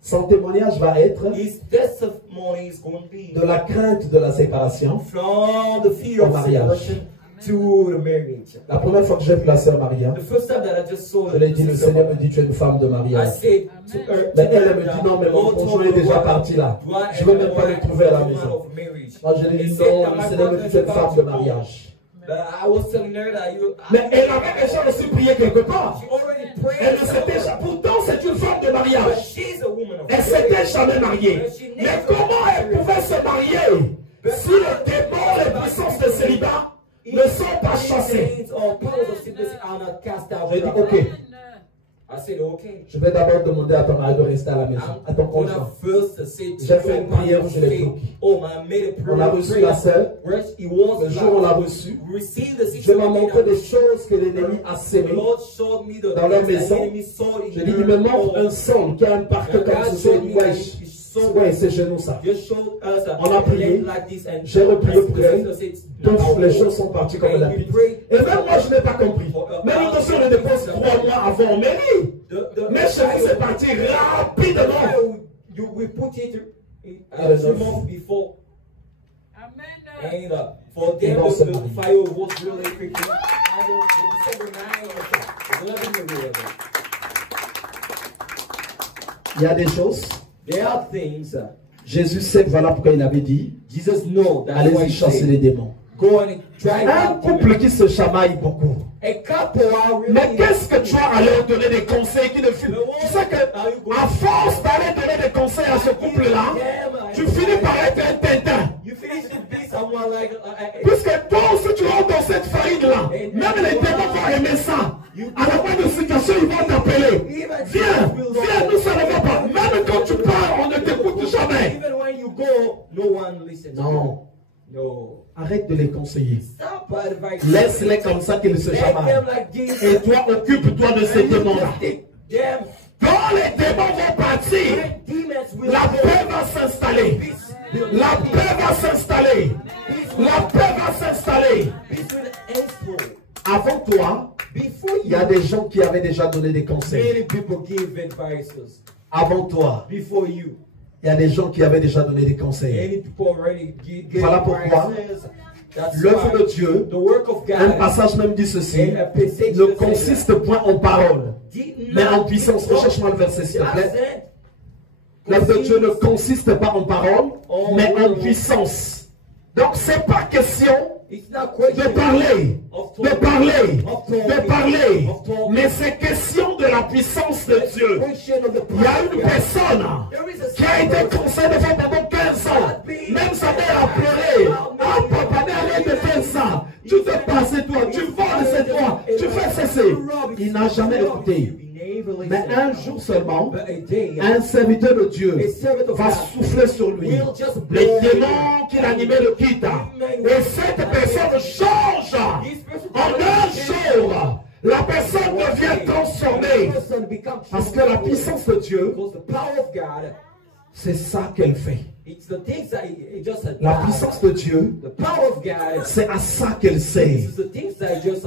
Son témoignage va être de la crainte de la séparation au mariage. La première fois que j'ai placé Maria, je lui ai dit, le Seigneur me dit, tu es une femme de mariage. Mais elle me dit, non, mais mon conjoint est déjà parti là. Je ne veux même pas le trouver à la maison. Moi, je lui ai dit, non, le Seigneur me dit, tu es une femme de mariage. Mais elle avait déjà aussi prié quelque part. Elle s'est déjà, pourtant c'est une femme de mariage. Elle s'était jamais mariée. Mais comment elle pouvait se marier si les démons, les puissances de célibat ne sont pas chassés. J'ai dit, ok. Je vais d'abord demander à ton mari de rester à la maison, à ton conjoint. J'ai fait une prière où je l'ai bloqué. On a reçu la sœur. Le jour où on l'a reçu, je m'ai montré des choses que l'ennemi a sémées dans leur maison. Je dis, il me montre un son qui a un parquet comme ceci. Je dis, ouais, c'est chez nous ça. On a prié, j'ai reprié pour elle. Donc les choses sont parties comme d'habitude. Et même moi je n'ai pas compris. Même une notion de dépense 3 mois avant, mais oui. Mais chez nous c'est parti rapidement. And for them, the fire was really quick. December 9 or 11. Il y a des choses. There are things. Jésus sait que voilà pourquoi il avait dit, allez-y chasser les démons. Un couple qui se chamaille beaucoup. Mais qu'est-ce que tu as à leur donner des conseils qui ne finissent? Tu sais que à force d'aller donner des conseils à ce couple-là, tu finis par être un Tintin. Puisque toi aussi tu rentres dans cette farine-là, même les démons vont aimer ça. À la fin de situation, ils vont t'appeler. Viens, nous ça ne va pas. Même quand tu parles, on ne t'écoute jamais. Non. Arrête de les conseiller. Laisse-les comme ça qu'ils se chamaillent. Et toi, occupe-toi de ces démons-là. Quand les démons vont partir, la paix va s'installer. La paix va s'installer. La paix va s'installer. Avant toi, il y a des gens qui avaient déjà donné des conseils. Avant toi, il y a des gens qui avaient déjà donné des conseils. Voilà pourquoi l'œuvre de Dieu, un passage même dit ceci, ne consiste point en parole, mais en puissance. Recherche-moi le verset s'il te plaît. L'œuvre de Dieu ne consiste pas en parole, mais en puissance. Donc c'est pas question de parler, mais c'est question de la puissance de Dieu. Il y a une personne qui a été conseillée de faire pendant 15 ans, même sa mère a pleuré. Ah papa, arrête de faire ça, tu te passes toi, tu voles c'est toi, tu fais ceci. Il n'a jamais écouté. Mais un jour seulement, un serviteur de Dieu va souffler sur lui. Les démons qui l'animaient le quittent. Et cette personne change. En un jour, la personne devient transformée. Parce que la puissance de Dieu, c'est ça qu'elle fait. La puissance de Dieu, c'est à ça qu'elle sert.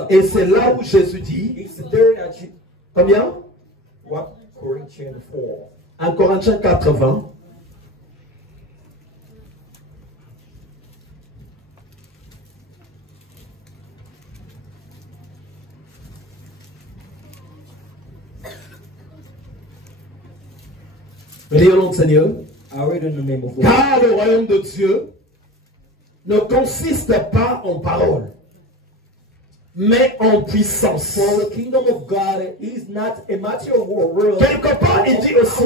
Et c'est là où Jésus dit, combien? 1 Corinthiens 4, 20. Prions le Seigneur. Car le royaume de Dieu ne consiste pas en paroles, mais en puissance. Quelque part, il dit aussi,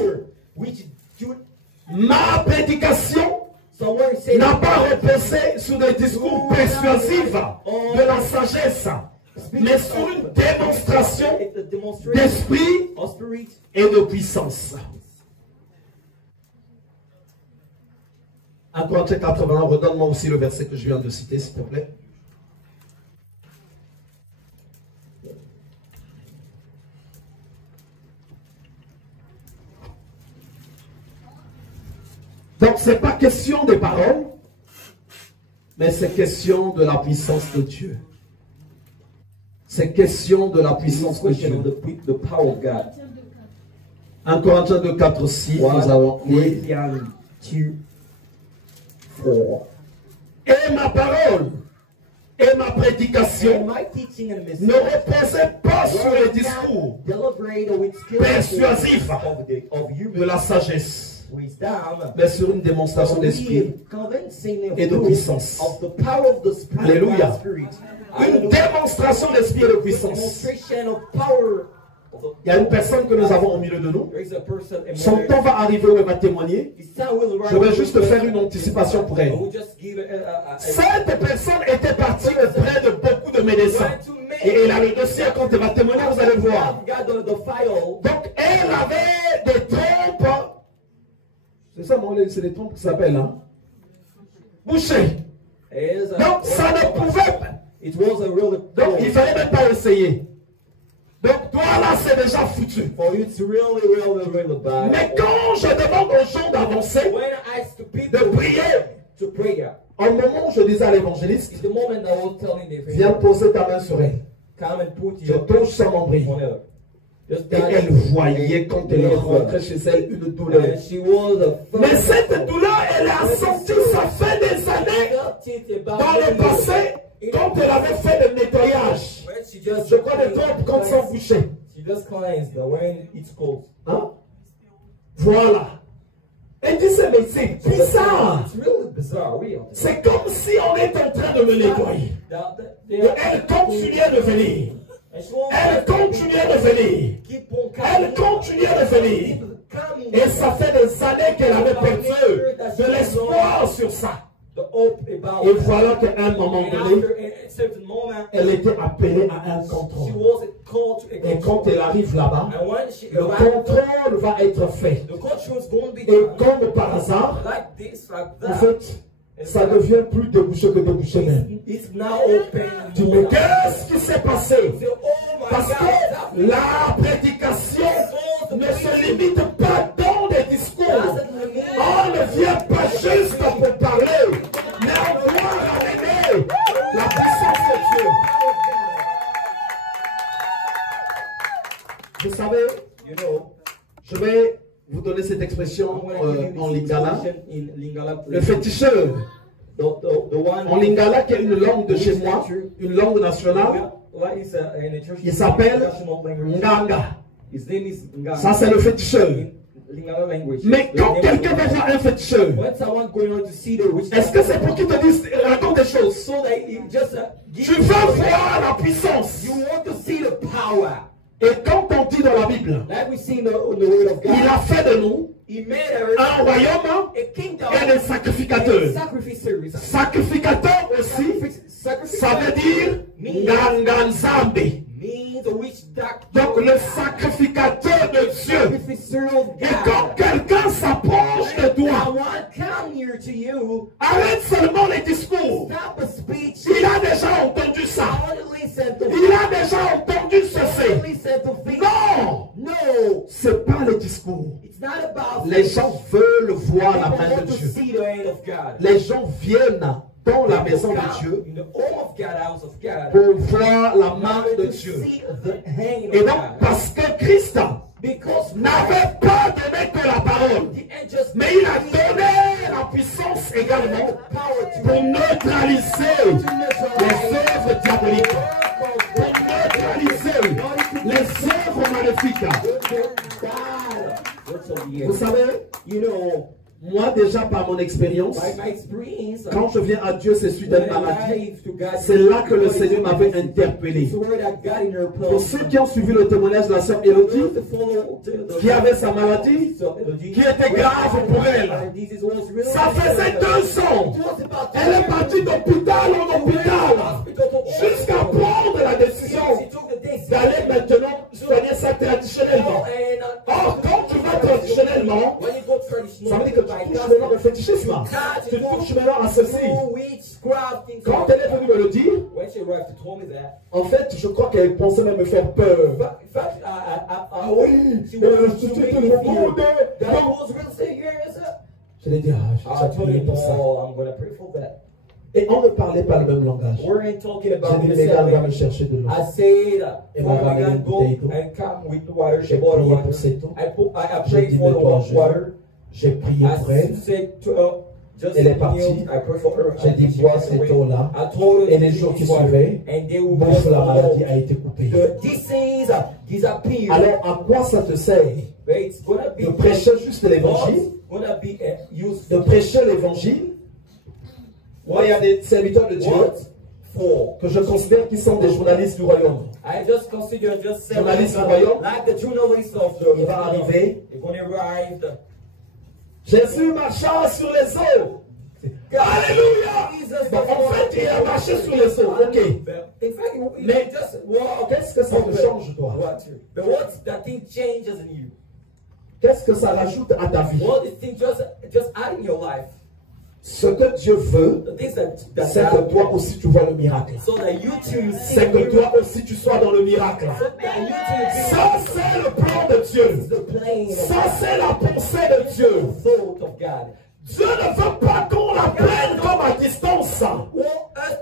ma prédication n'a pas reposé sur des discours persuasifs de la sagesse, mais sur une démonstration d'esprit et de puissance. 1 Corinthiens 80, redonne-moi aussi le verset que je viens de citer, s'il te plaît. Donc, ce n'est pas question des paroles, mais c'est question de la puissance de Dieu. C'est question de la puissance de Dieu. 1 Corinthiens 2, 4, 6, nous avons dit. Et ma parole et ma prédication ne reposaient pas sur les discours persuasifs de la sagesse, mais sur une démonstration d'esprit et de puissance. Alléluia. Une démonstration d'esprit et de puissance. Il y a une personne que nous avons au milieu de nous. Son temps va arriver où elle va témoigner. Je vais juste faire une anticipation pour elle. Cette personne était partie auprès de beaucoup de médecin. Et elle a le dossier quand elle va témoigner, vous allez voir. Donc elle avait des trompes. C'est ça, c'est les trompes qui s'appellent, hein? Bouchées. Donc ça ne pouvait pas. Donc il ne fallait même pas essayer. Donc toi là c'est déjà foutu. Mais quand je demande aux gens d'avancer, de prier, au moment où je disais à l'évangéliste, viens poser ta main sur elle. Je touche son nombril. Et elle voyait quand elle rentrait chez elle une douleur. Mais cette douleur, elle a senti, ça fait des années dans le passé, quand elle avait fait le nettoyage. Je crois les trompes quand sont bouchées. Hein? Voilà. Elle dit, mais c'est bizarre. C'est comme si on est en train de me nettoyer. Et elle continuait de venir. Elle continuait de venir. Elle continuait de venir. Et ça fait des années qu'elle avait perdu de l'espoir sur ça. Et voilà qu'à un moment donné, elle était appelée à un contrôle. Et quand elle arrive là-bas, le contrôle va être fait. Et comme par hasard, en fait, ça devient plus débouché que débouché même. Tu dis, mais qu'est-ce qui s'est passé? Parce que la prédication ne se limite pas dans des discours. On ne vient pas juste pour parler, mais on doit ramener la puissance de Dieu. Vous savez, je vais vous donner cette expression en lingala. Le féticheur. En lingala, qui est une langue de chez moi, une langue nationale, il s'appelle Nganga. Ça, c'est le féticheur. Mais quand quelqu'un va voir un féticheur, est-ce que c'est pour qu'il te dise, raconte des choses? Tu veux voir la puissance. Et quand on dit dans la Bible, il a fait de nous un royaume et des sacrificateurs. Sacrificateur aussi, ça veut dire Nganganzambe. Donc le sacrificateur de Dieu. Et quand quelqu'un s'approche de toi, arrête seulement les discours. Il a déjà entendu ça. Il a déjà entendu ceci. Non, c'est pas le discours. Les gens veulent voir la main de Dieu. Les gens viennent dans la maison de Dieu pour voir la main de Dieu. Et donc, parce que Christ n'avait pas donné que la parole, mais il a donné la puissance également pour neutraliser les œuvres diaboliques, pour neutraliser les œuvres maléfiques. Vous savez, moi déjà par mon expérience, quand je viens à Dieu, c'est suite à une maladie. C'est là que le Seigneur m'avait interpellé. Pour ceux qui ont suivi le témoignage de la sœur Elodie, qui avait sa maladie, qui était grave pour elle. Ça faisait 2 ans. Elle est partie d'hôpital en hôpital jusqu'à prendre la décision d'aller maintenant soigner ça traditionnellement. Or, quand tu vas traditionnellement, ça veut dire que tu touches maintenant au fétichisme. Tu touches maintenant à ceci. Quand elle est venue me le dire, en fait, je crois qu'elle pensait même me faire peur. Ah oui, je l'ai dit, j'ai prié pour ça. Et on ne parlait pas le même langage. J'ai dit, les gars, va me chercher de l'eau. Et va ramener une bouteille d'eau. J'ai prié pour cette eau. J'ai dit, mets-toi en genoux. J'ai prié pour elle. Elle est partie. J'ai dit, bois cette eau-là. Et les jours qui suivaient, bouffe, la maladie a été coupée. Alors, à quoi ça te sert de prêcher juste l'évangile? De prêcher l'évangile? Moi, il y a des serviteurs de Dieu que je considère qu'ils sont des journalistes du royaume. Journalistes du royaume, il va arriver. Jésus marcha sur les eaux. Alléluia. Bon, en fait, il a marché sur les eaux. Ok. Mais qu'est-ce que ça te change, toi? Qu'est-ce que ça rajoute à ta vie? Ce que Dieu veut, c'est que toi aussi tu vois le miracle. C'est que toi aussi tu sois dans le miracle. Ça, c'est le plan de Dieu. Ça, c'est la pensée de Dieu. Dieu ne veut pas qu'on la prenne comme à distance,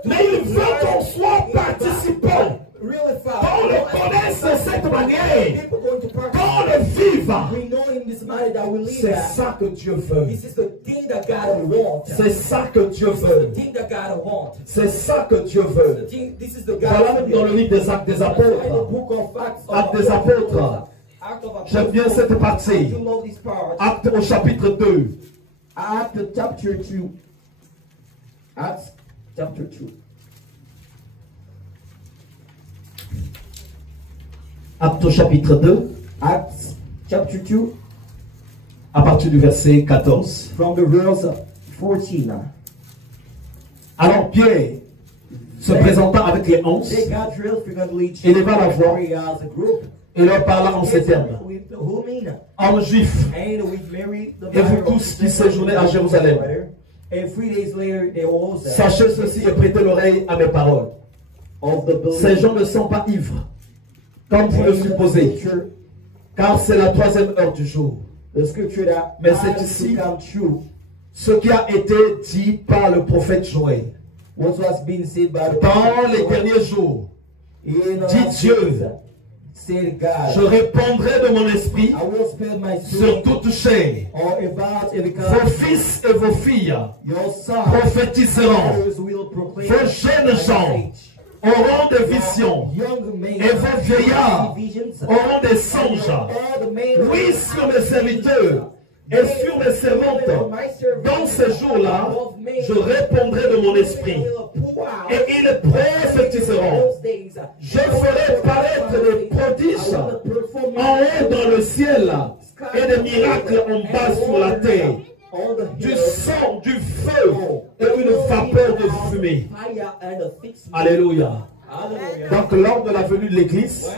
mais il veut qu'on soit participant. Qu'on le connaisse de cette manière, qu'on le vive. C'est ça que Dieu veut. C'est ça que Dieu veut. C'est ça que Dieu veut. Voilà même dans le livre des Actes des Apôtres. Actes des Apôtres. J'aime bien cette partie. Actes au chapitre 2. Acts chapter 2. Acts chapter 2. Actes au chapitre 2. Acts chapter 2. À partir du verset 14. From the verse 14. Alors Pierre, se présentant avec les 11, éleva la voix et leur parla en ces termes. Hommes juifs, et vous tous qui séjournez à Jérusalem, sachez ceci et prêtez l'oreille à mes paroles. Ces gens ne sont pas ivres, comme vous le supposez, car c'est la 3e heure du jour. Mais c'est ici ce qui a été dit par le prophète Joël. Dans les derniers jours, dit Dieu, je répandrai de mon esprit sur toute chair. Vos fils et vos filles prophétiseront. Vos jeunes gens auront des visions. Et vos vieillards auront des songes. Oui, sur mes serviteurs et sur mes servantes, dans ces jours-là, je répondrai de mon esprit. Et ils prophétiseront. Je ferai paraître des prodiges en haut dans le ciel et des miracles en bas sur la terre. Du sang, du feu et une vapeur de fumée. Alléluia. Donc lors de la venue de l'église,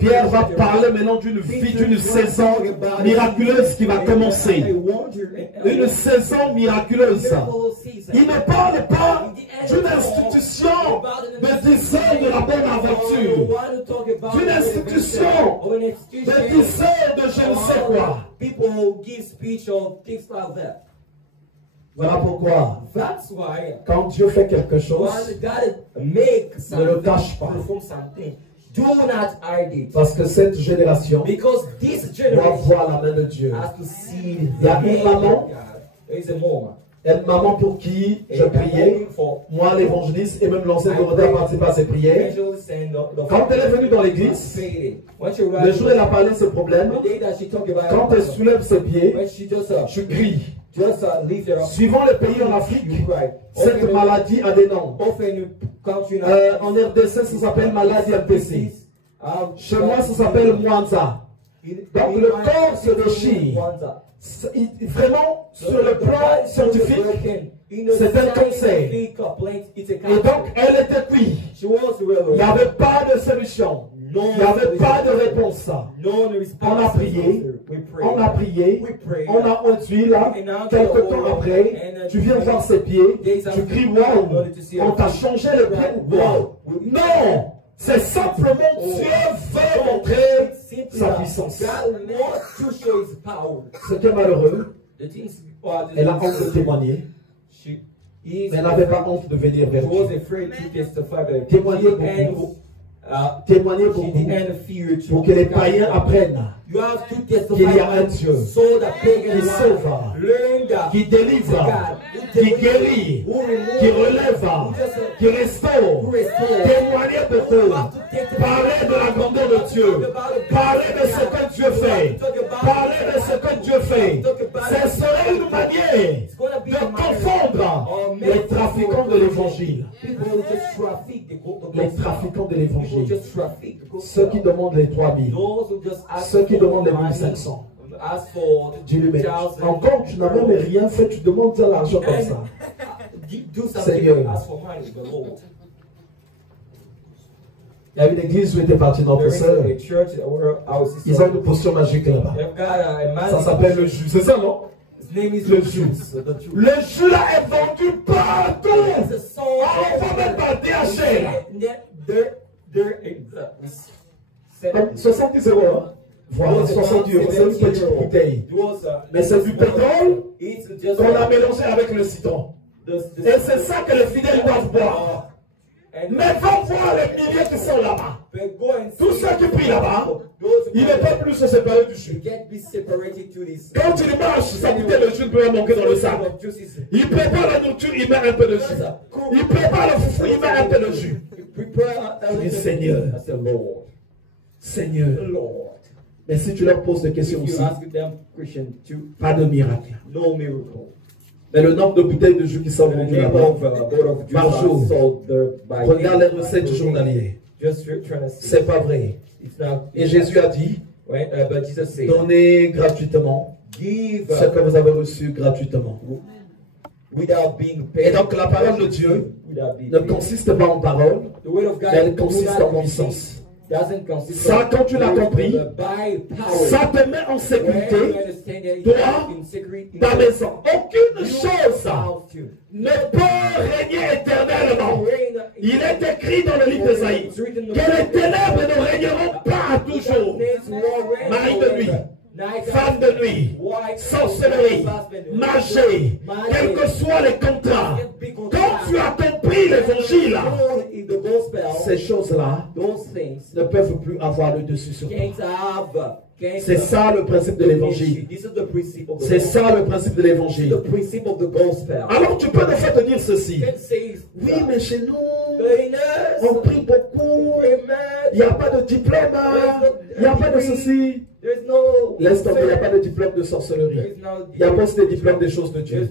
Pierre va parler maintenant d'une vie, d'une saison miraculeuse qui va commencer. Une saison miraculeuse. Il ne parle pas d'une institution de design de la bonne aventure. D'une institution de design de je ne sais quoi. Voilà pourquoi, quand Dieu fait quelque chose, ne le cache pas. Parce que cette génération doit voir la main de Dieu. Il y a une maman pour qui je priais, moi l'évangéliste et même l'ancien Dorothée a participé à ses prières. Quand elle est venue dans l'église, le jour où elle a parlé de ce problème, quand elle soulève ses pieds, je crie. Suivant les pays en Afrique, cette maladie a des noms. En RDC, ça s'appelle maladie MPC. Chez moi, ça s'appelle Mwanza. Donc le corps se déchire. Vraiment, sur le plan scientifique, c'est un cancer. Et donc, elle était cuite. Il n'y avait pas de solution. Il n'y avait pas de réponse. On a prié, on a enduit là. Quelques temps après, tu viens voir ses pieds, tu cries wow, on t'a changé les pieds. Wow. Non, c'est simplement Dieu veut montrer sa puissance. Ce qui est malheureux, elle a honte de témoigner. Mais elle n'avait pas honte de venir vers Dieu. Témoigner beaucoup. Témoigner beaucoup pour que les païens apprennent qu'il y a un Dieu qui sauve, qui délivre, qui guérit, qui relève, qui restaure. Témoigner beaucoup. Parler de la grandeur de Dieu. Parler de ce que Dieu fait. Parler de ce que Dieu fait. Ce serait une manière de confondre les trafiquants de l'évangile. Les trafiquants de l'évangile. Ceux qui demandent les 3000. Ceux qui demandent les 1500. Dis-lui, mais encore tu n'as même rien fait, tu demandes de l'argent comme ça. Seigneur. Il y a une église où était partie notre sœur. Ils ont une potion magique là-bas. Ça s'appelle le jus. C'est ça, non? Le jus. Le jus là est vendu partout. On va même pas DHL. 70 euros. Hein? Voilà, 60 euros. C'est une petite bouteille. Mais c'est du pétrole qu'on a mélangé avec le citron. Et c'est ça que les fidèles doivent boire. Mais va voir les milliers qui sont là-bas. Tous ceux qui prient là-bas, ils ne peuvent plus se séparer du jus. Quand il marche, sa bouteille de jus ne peut pas manquer dans le sac. Il prépare la nourriture, il met un peu de jus. Il prépare le foufou, il met un peu de jus. Il dit Seigneur, Seigneur. Mais si tu leur poses des questions aussi, pas de miracle. Mais le nombre de bouteilles de jus qui sont vendues là-bas par jour, regarde les recettes journalières. C'est pas vrai. Et Jésus a dit, donnez gratuitement ce que vous avez reçu gratuitement. Et donc la parole de Dieu ne consiste pas en parole, mais elle consiste en puissance. Ça, quand tu l'as compris, ça te met en sécurité, toi, ta maison. Aucune chose ne peut régner éternellement. Il est écrit dans le livre d'Ésaïe que les ténèbres ne régneront pas toujours. Mari de nuit, femme de nuit, sorcellerie, magie, quels que soient les contrats. Quand tu as compris l'évangile, ces choses-là ne peuvent plus avoir le dessus sur toi. C'est ça le principe de l'évangile. C'est ça le principe de l'évangile. Alors tu peux de fait te dire ceci. Oui, mais chez nous, on prie beaucoup. Il n'y a pas de diplôme. Il n'y a pas de ceci. Laisse tomber, il n'y a pas de diplôme de sorcellerie. Il n'y a pas des diplômes des choses de Dieu.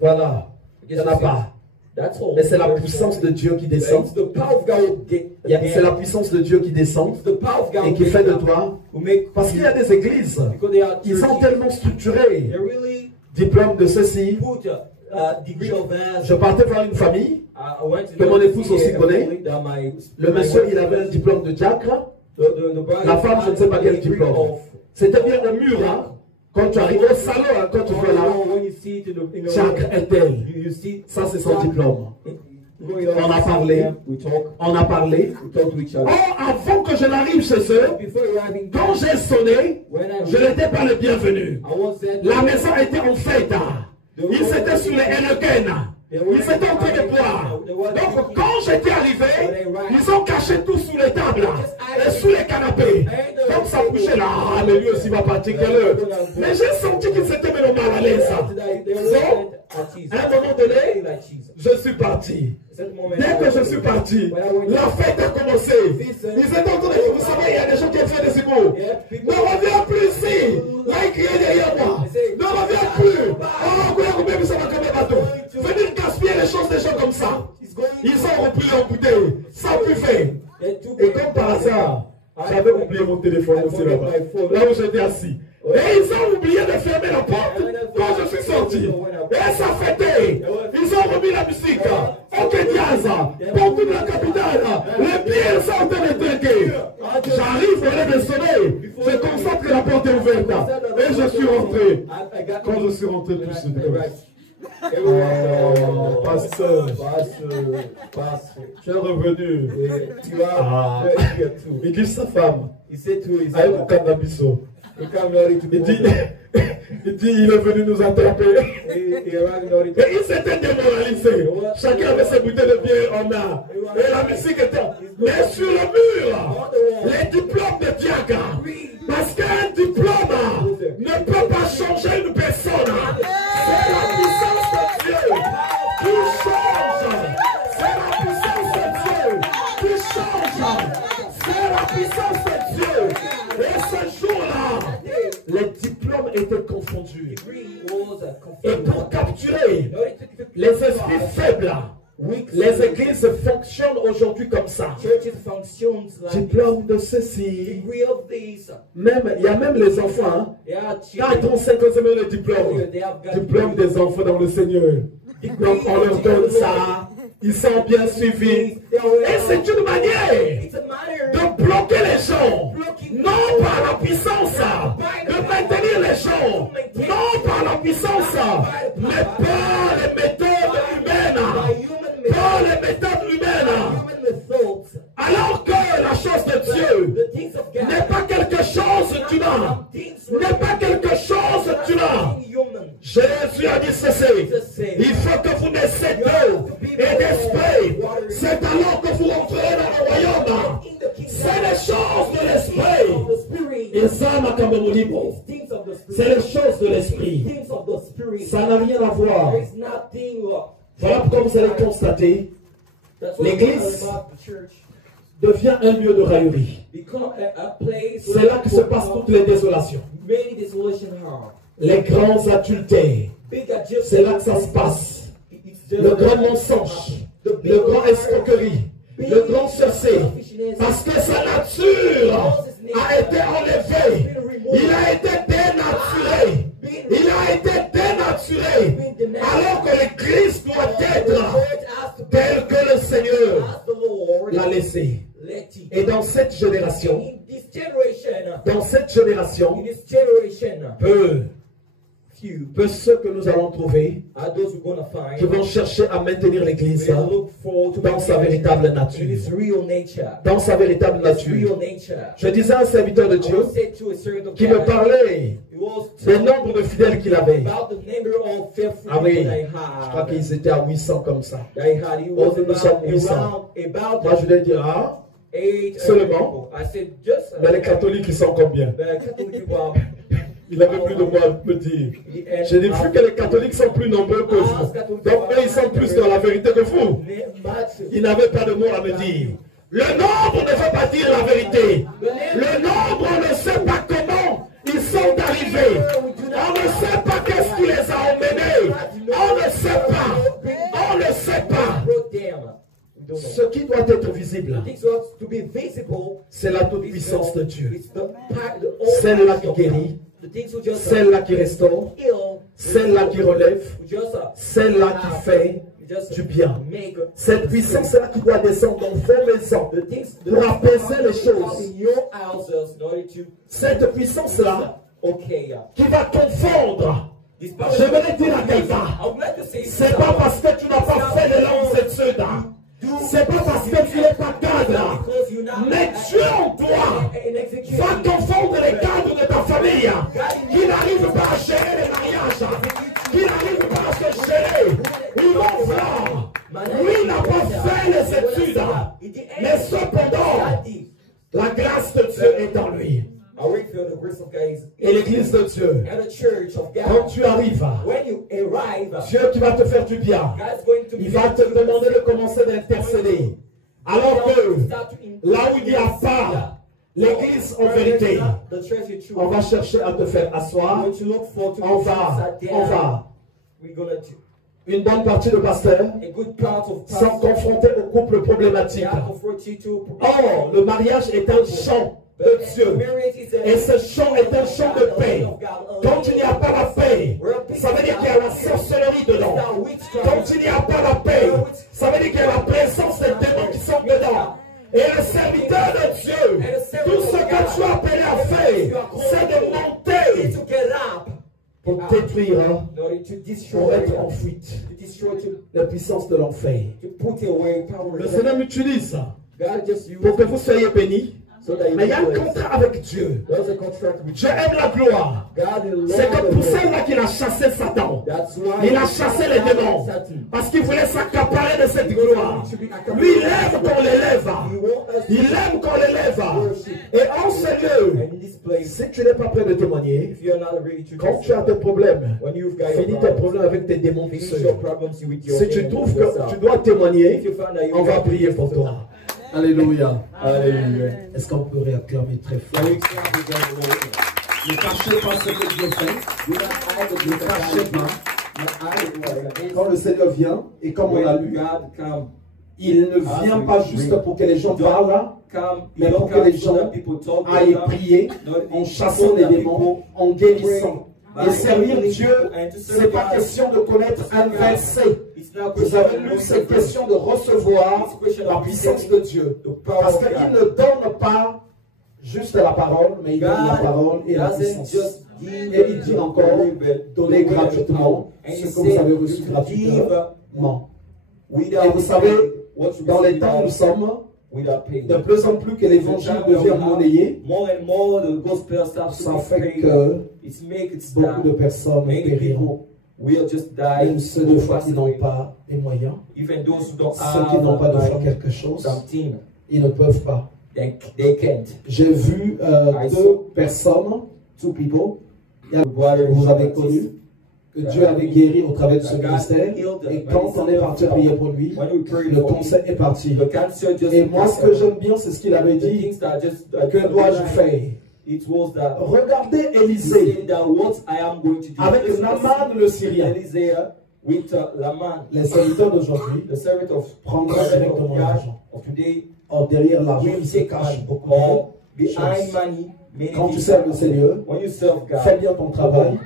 Voilà. Il n'y en a pas. Mais c'est la puissance de Dieu qui descend. C'est la puissance de Dieu qui descend et qui fait de toi. Parce qu'il y a des églises, ils sont tellement structurés. Diplôme de ceci. Je partais voir une famille que mon épouse aussi connaît. Le monsieur, il avait un diplôme de diacre. La femme, je ne sais pas quel diplôme. C'était bien au mur, hein. Quand tu arrives au salon, hein, quand tu vois là, diacre est-elle. Ça, c'est son diplôme. On a parlé. On a parlé. Oh, avant que je n'arrive chez eux, quand j'ai sonné, je n'étais pas le bienvenu. La maison était en fête. Ils étaient sur les Henneken. Ils étaient en train de boire. Donc, quand j'étais arrivé, ils ont caché tout sous les tables et sous les canapés. Donc, ça bougeait là. Ah, mais lui aussi va partir quelle heure. Mais j'ai senti qu'ils s'étaient même mal à l'aise. Donc, à un moment donné, je suis parti. Dès que je suis parti, la fête a commencé. Ils étaient en train de... Vous savez, il y a des gens qui ont fait des secours. Ne reviens plus ici. Là, il criait derrière moi. Ne reviens plus. Oh, vous ça va comme un bateau. Venir gaspiller les choses des gens comme ça. Ils ont rempli leur bouteille. Ça buvait. Et comme par hasard, j'avais oublié mon téléphone aussi là-bas. Là où j'étais assis. Et ils ont oublié de fermer la porte quand je suis sorti. Et ça fêtait. Ils ont remis la musique. Ok, Diaza, pour toute la capitale. Les pieds sont en train de trinquer. J'arrive, au lieu de sonner. Je constate que la porte est ouverte. Et je suis rentré. Quand je suis rentré, tout se déroule. Oh, pasteur, tu es revenu. Il dit sa femme. Avec le cannabis. Il dit, il est venu nous attraper. Et il s'était démoralisé. Chacun avait ses bouteilles de bière en main. Et la musique était. Mais sur le mur, les diplômes de diacre. Parce qu'un diplôme ne peut pas changer une personne. C'est la puissance de Dieu qui change. C'est la puissance de Dieu qui change. C'est la puissance de Dieu. Et ce jour-là, les diplômes étaient confondus. Et pour capturer les esprits faibles, Les églises fonctionnent aujourd'hui comme ça. Diplôme de ceci. Même, il y a même les enfants. Hein. Quand ils ont 5 ans, ils ont le diplôme. Diplôme des enfants dans le Seigneur. Donc on leur donne ça. Ils sont bien suivis. Et c'est une manière de bloquer les gens. Non par la puissance de maintenir les gens. Non par la puissance, mais par les méthodes humaines. Par les méthodes humaines. Alors que la chose de Dieu n'est pas quelque chose d'humain. N'est pas quelque chose d'humain. Jésus a dit ceci. Il faut que vous naissiez d'eau et d'esprit. C'est alors que vous rentrez dans le royaume. C'est les choses de l'esprit. Et ça, ma caméra, c'est les choses de l'esprit. Ça n'a rien à voir. Voilà pourquoi vous allez constater, l'église devient un lieu de raillerie. C'est là que se passent toutes les désolations. Les grands adultères, c'est là que ça se passe. Le grand mensonge, le grand escroquerie, le grand sorcier, parce que sa nature a été enlevée. Il a été dénaturé. Il a été dénaturé. Alors que l'église doit être telle que le Seigneur l'a laissée. Et dans cette génération, peu ceux que nous allons trouver qui vont chercher à maintenir l'église dans sa véritable nature. Dans sa véritable nature. Je disais à un serviteur de Dieu qui me parlait des nombres de fidèles qu'il avait. Ah oui, je crois qu'ils étaient à 800 comme ça. Oh, nous sommes 800. Moi je lui ai dit, ah, seulement. Mais les catholiques ils sont combien? Il avait plus de moi à me dire. J'ai dit, vu que les catholiques sont plus nombreux que vous, donc eux, ils sont plus dans la vérité que vous. Il n'avait pas de mots à me dire. Le nombre ne veut pas dire la vérité. Le nombre, on ne sait pas comment ils sont arrivés. On ne sait pas qu'est-ce qui les a emmenés. On ne sait pas. On ne sait pas. Ce qui doit être visible, c'est la toute-puissance de Dieu. Celle-là qui guérit, celle-là qui restaure, celle-là qui relève, celle-là qui fait du bien. Cette puissance-là qui doit descendre dans vos maisons pour apaiser les choses. Cette puissance-là qui va confondre. Je vais dire à quelqu'un, c'est pas parce que tu n'as pas fait les langues études. C'est pas parce que tu n'es pas cadre, mais Dieu en toi va confondre les cadres de ta famille qui n'arrivent pas à gérer les mariages, qui n'arrivent pas à se gérer. Ils vont voir. Lui n'a pas fait les études, mais cependant, la grâce de Dieu est en lui. Et l'église de Dieu, quand tu arrives, Dieu qui va te faire du bien, il va te demander de commencer d'intercéder. Alors que là où il n'y a pas l'église en vérité, on va chercher à te faire asseoir. On va. Une bonne partie de pasteurs sont confrontés aux couples problématiques. Or, le mariage est un champ de Dieu. Et ce chant est un chant de paix. Quand il n'y a pas la paix, ça veut dire qu'il y a la sorcellerie dedans. Quand il n'y a pas la paix, ça veut dire qu'il y a la présence des démons qui sont dedans. Et le serviteur de Dieu, tout ce que tu as appelé à faire, c'est de monter pour détruire, pour être en fuite. La puissance de l'enfer. Le Seigneur m'utilise pour que vous soyez bénis. Mais il y a un contrat avec Dieu. Dieu aime la gloire. C'est comme pour celle-là qu'il a chassé Satan. Il a chassé les démons. Parce qu'il voulait s'accaparer de cette gloire. Lui, il aime qu'on l'élève. Il aime qu'on l'élève. Et en ce lieu, si tu n'es pas prêt de témoigner, quand tu as des problèmes, finis tes problèmes avec tes démons vicieux. Si tu trouves que tu dois témoigner, on va prier pour toi. Alléluia. Alléluia. Est-ce qu'on peut réacclamer très fort? Ne cachez pas ce que Dieu fait. Ne cachez pas. Quand le Seigneur vient, et comme on l'a lu, il ne vient pas juste pour que les gens parlent, mais pour que les gens aillent prier en chassant les démons, en guérissant. Et servir Dieu, ce n'est pas question de connaître un verset. Vous avez lu, c'est question de recevoir la puissance de Dieu. Parce qu'il ne donne pas juste la parole, mais il donne la parole et la puissance. Et il dit encore, donnez gratuitement ce que vous avez reçu gratuitement. Et vous savez, dans les temps où nous sommes, de plus en plus que l'évangile devient monnayé, ça fait que beaucoup de personnes périront. Même ceux de foi qui n'ont pas les moyens, ceux qui n'ont pas de foi quelque chose, ils ne peuvent pas. J'ai vu deux personnes, two people, vous avez connu, que Dieu avait guéri au travers de ce ministère, et quand on est parti prier pour lui, le cancer est parti. Et moi, ce que j'aime bien, c'est ce qu'il avait dit, que dois-je faire? Regardez Élisée avec Naaman le Syrien. Les serviteurs d'aujourd'hui prennent directement l'argent. Or, derrière l'argent, il se cache beaucoup de choses. Quand tu sers le Seigneur, fais bien ton travail.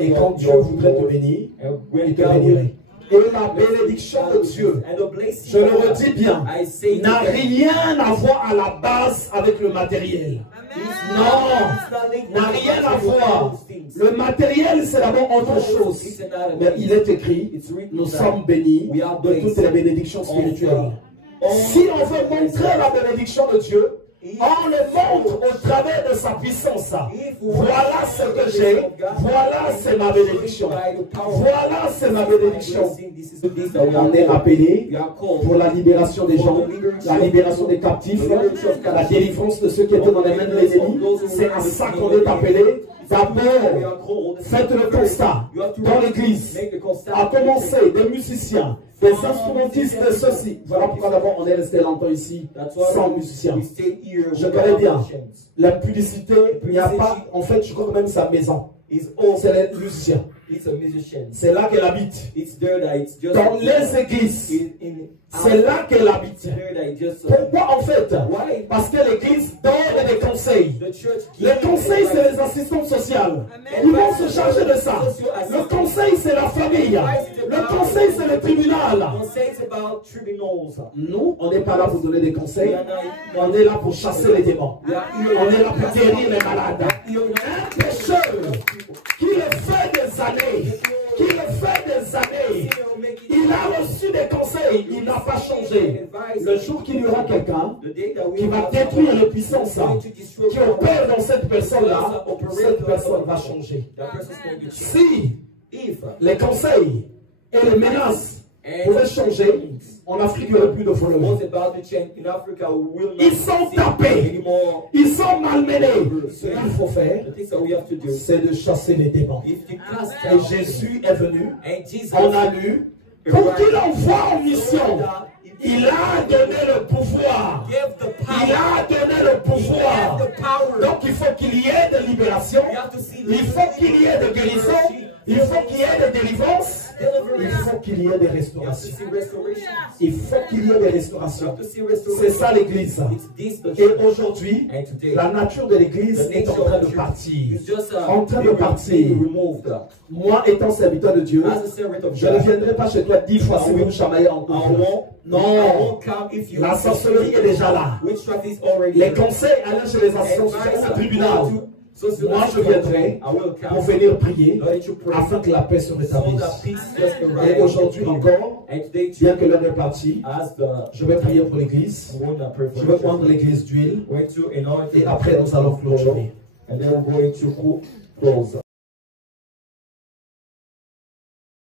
Et quand Dieu voudrait te bénir, il te bénirait. Et la bénédiction de Dieu, je le redis bien, n'a rien à voir à la base avec le matériel. Non, n'a rien à voir. Le matériel, c'est d'abord autre chose. Mais il est écrit, nous sommes bénis de toutes les bénédictions spirituelles. Si on veut montrer la bénédiction de Dieu, on le montre au travers de sa puissance. Voilà ce que j'ai. Voilà, c'est ma bénédiction. Voilà, c'est ma bénédiction. On est appelé pour la libération des gens, la libération des captifs, la délivrance de ceux qui étaient dans les mains de l'ennemi. C'est à ça qu'on est appelé. D'abord, faites le constat dans l'église, à commencer des musiciens, des instrumentistes de ceci. Voilà pourquoi d'abord on est resté longtemps ici sans musiciens. Je connais bien la publicité, il n'y a pas, en fait je crois que même sa maison. C'est les musiciens. C'est là qu'elle habite. Dans les églises, c'est là qu'elle habite. Pourquoi en fait? Parce que l'église donne des conseils. Les conseils, c'est les assistants sociaux. Ils vont se charger de ça. Le conseil, c'est la famille. Le conseil, c'est le tribunal. Nous, on n'est pas là pour donner des conseils. On est là pour chasser les démons. On est là pour guérir les malades. Un pécheur qui le fait des années, il a reçu des conseils, il n'a pas changé. Le jour qu'il y aura quelqu'un qui va détruire les puissances qui opèrent dans cette personne-là, cette personne va changer. Si les conseils et les menaces pouvaient changer, en Afrique, il n'y aurait plus de followers. Ils sont tapés, ils sont malmenés. Ce qu'il faut faire, c'est de chasser les démons. Et Jésus est venu, on a lu, pour qu'il envoie en mission. Il a donné le pouvoir. Il a donné le pouvoir. Donc il faut qu'il y ait de libération. Il faut qu'il y ait de guérison. Il faut qu'il y ait de délivrance. Il faut qu'il y ait des restaurations. Il faut qu'il y ait des restaurations. C'est ça l'église. Et aujourd'hui, la nature de l'église est en train de partir. En train de partir. Moi, étant serviteur de Dieu, je ne viendrai pas chez toi 10 fois si vous me chamaillez encore. Non. La sorcellerie est déjà là. Les conseils allaient chez les assistants au tribunal. Moi, je viendrai pour venir prier afin que la paix se rétablisse. Et aujourd'hui encore, bien que l'heure est partie, je vais prier pour l'église. Je vais prendre l'église d'huile. Et après, nous allons clôturer.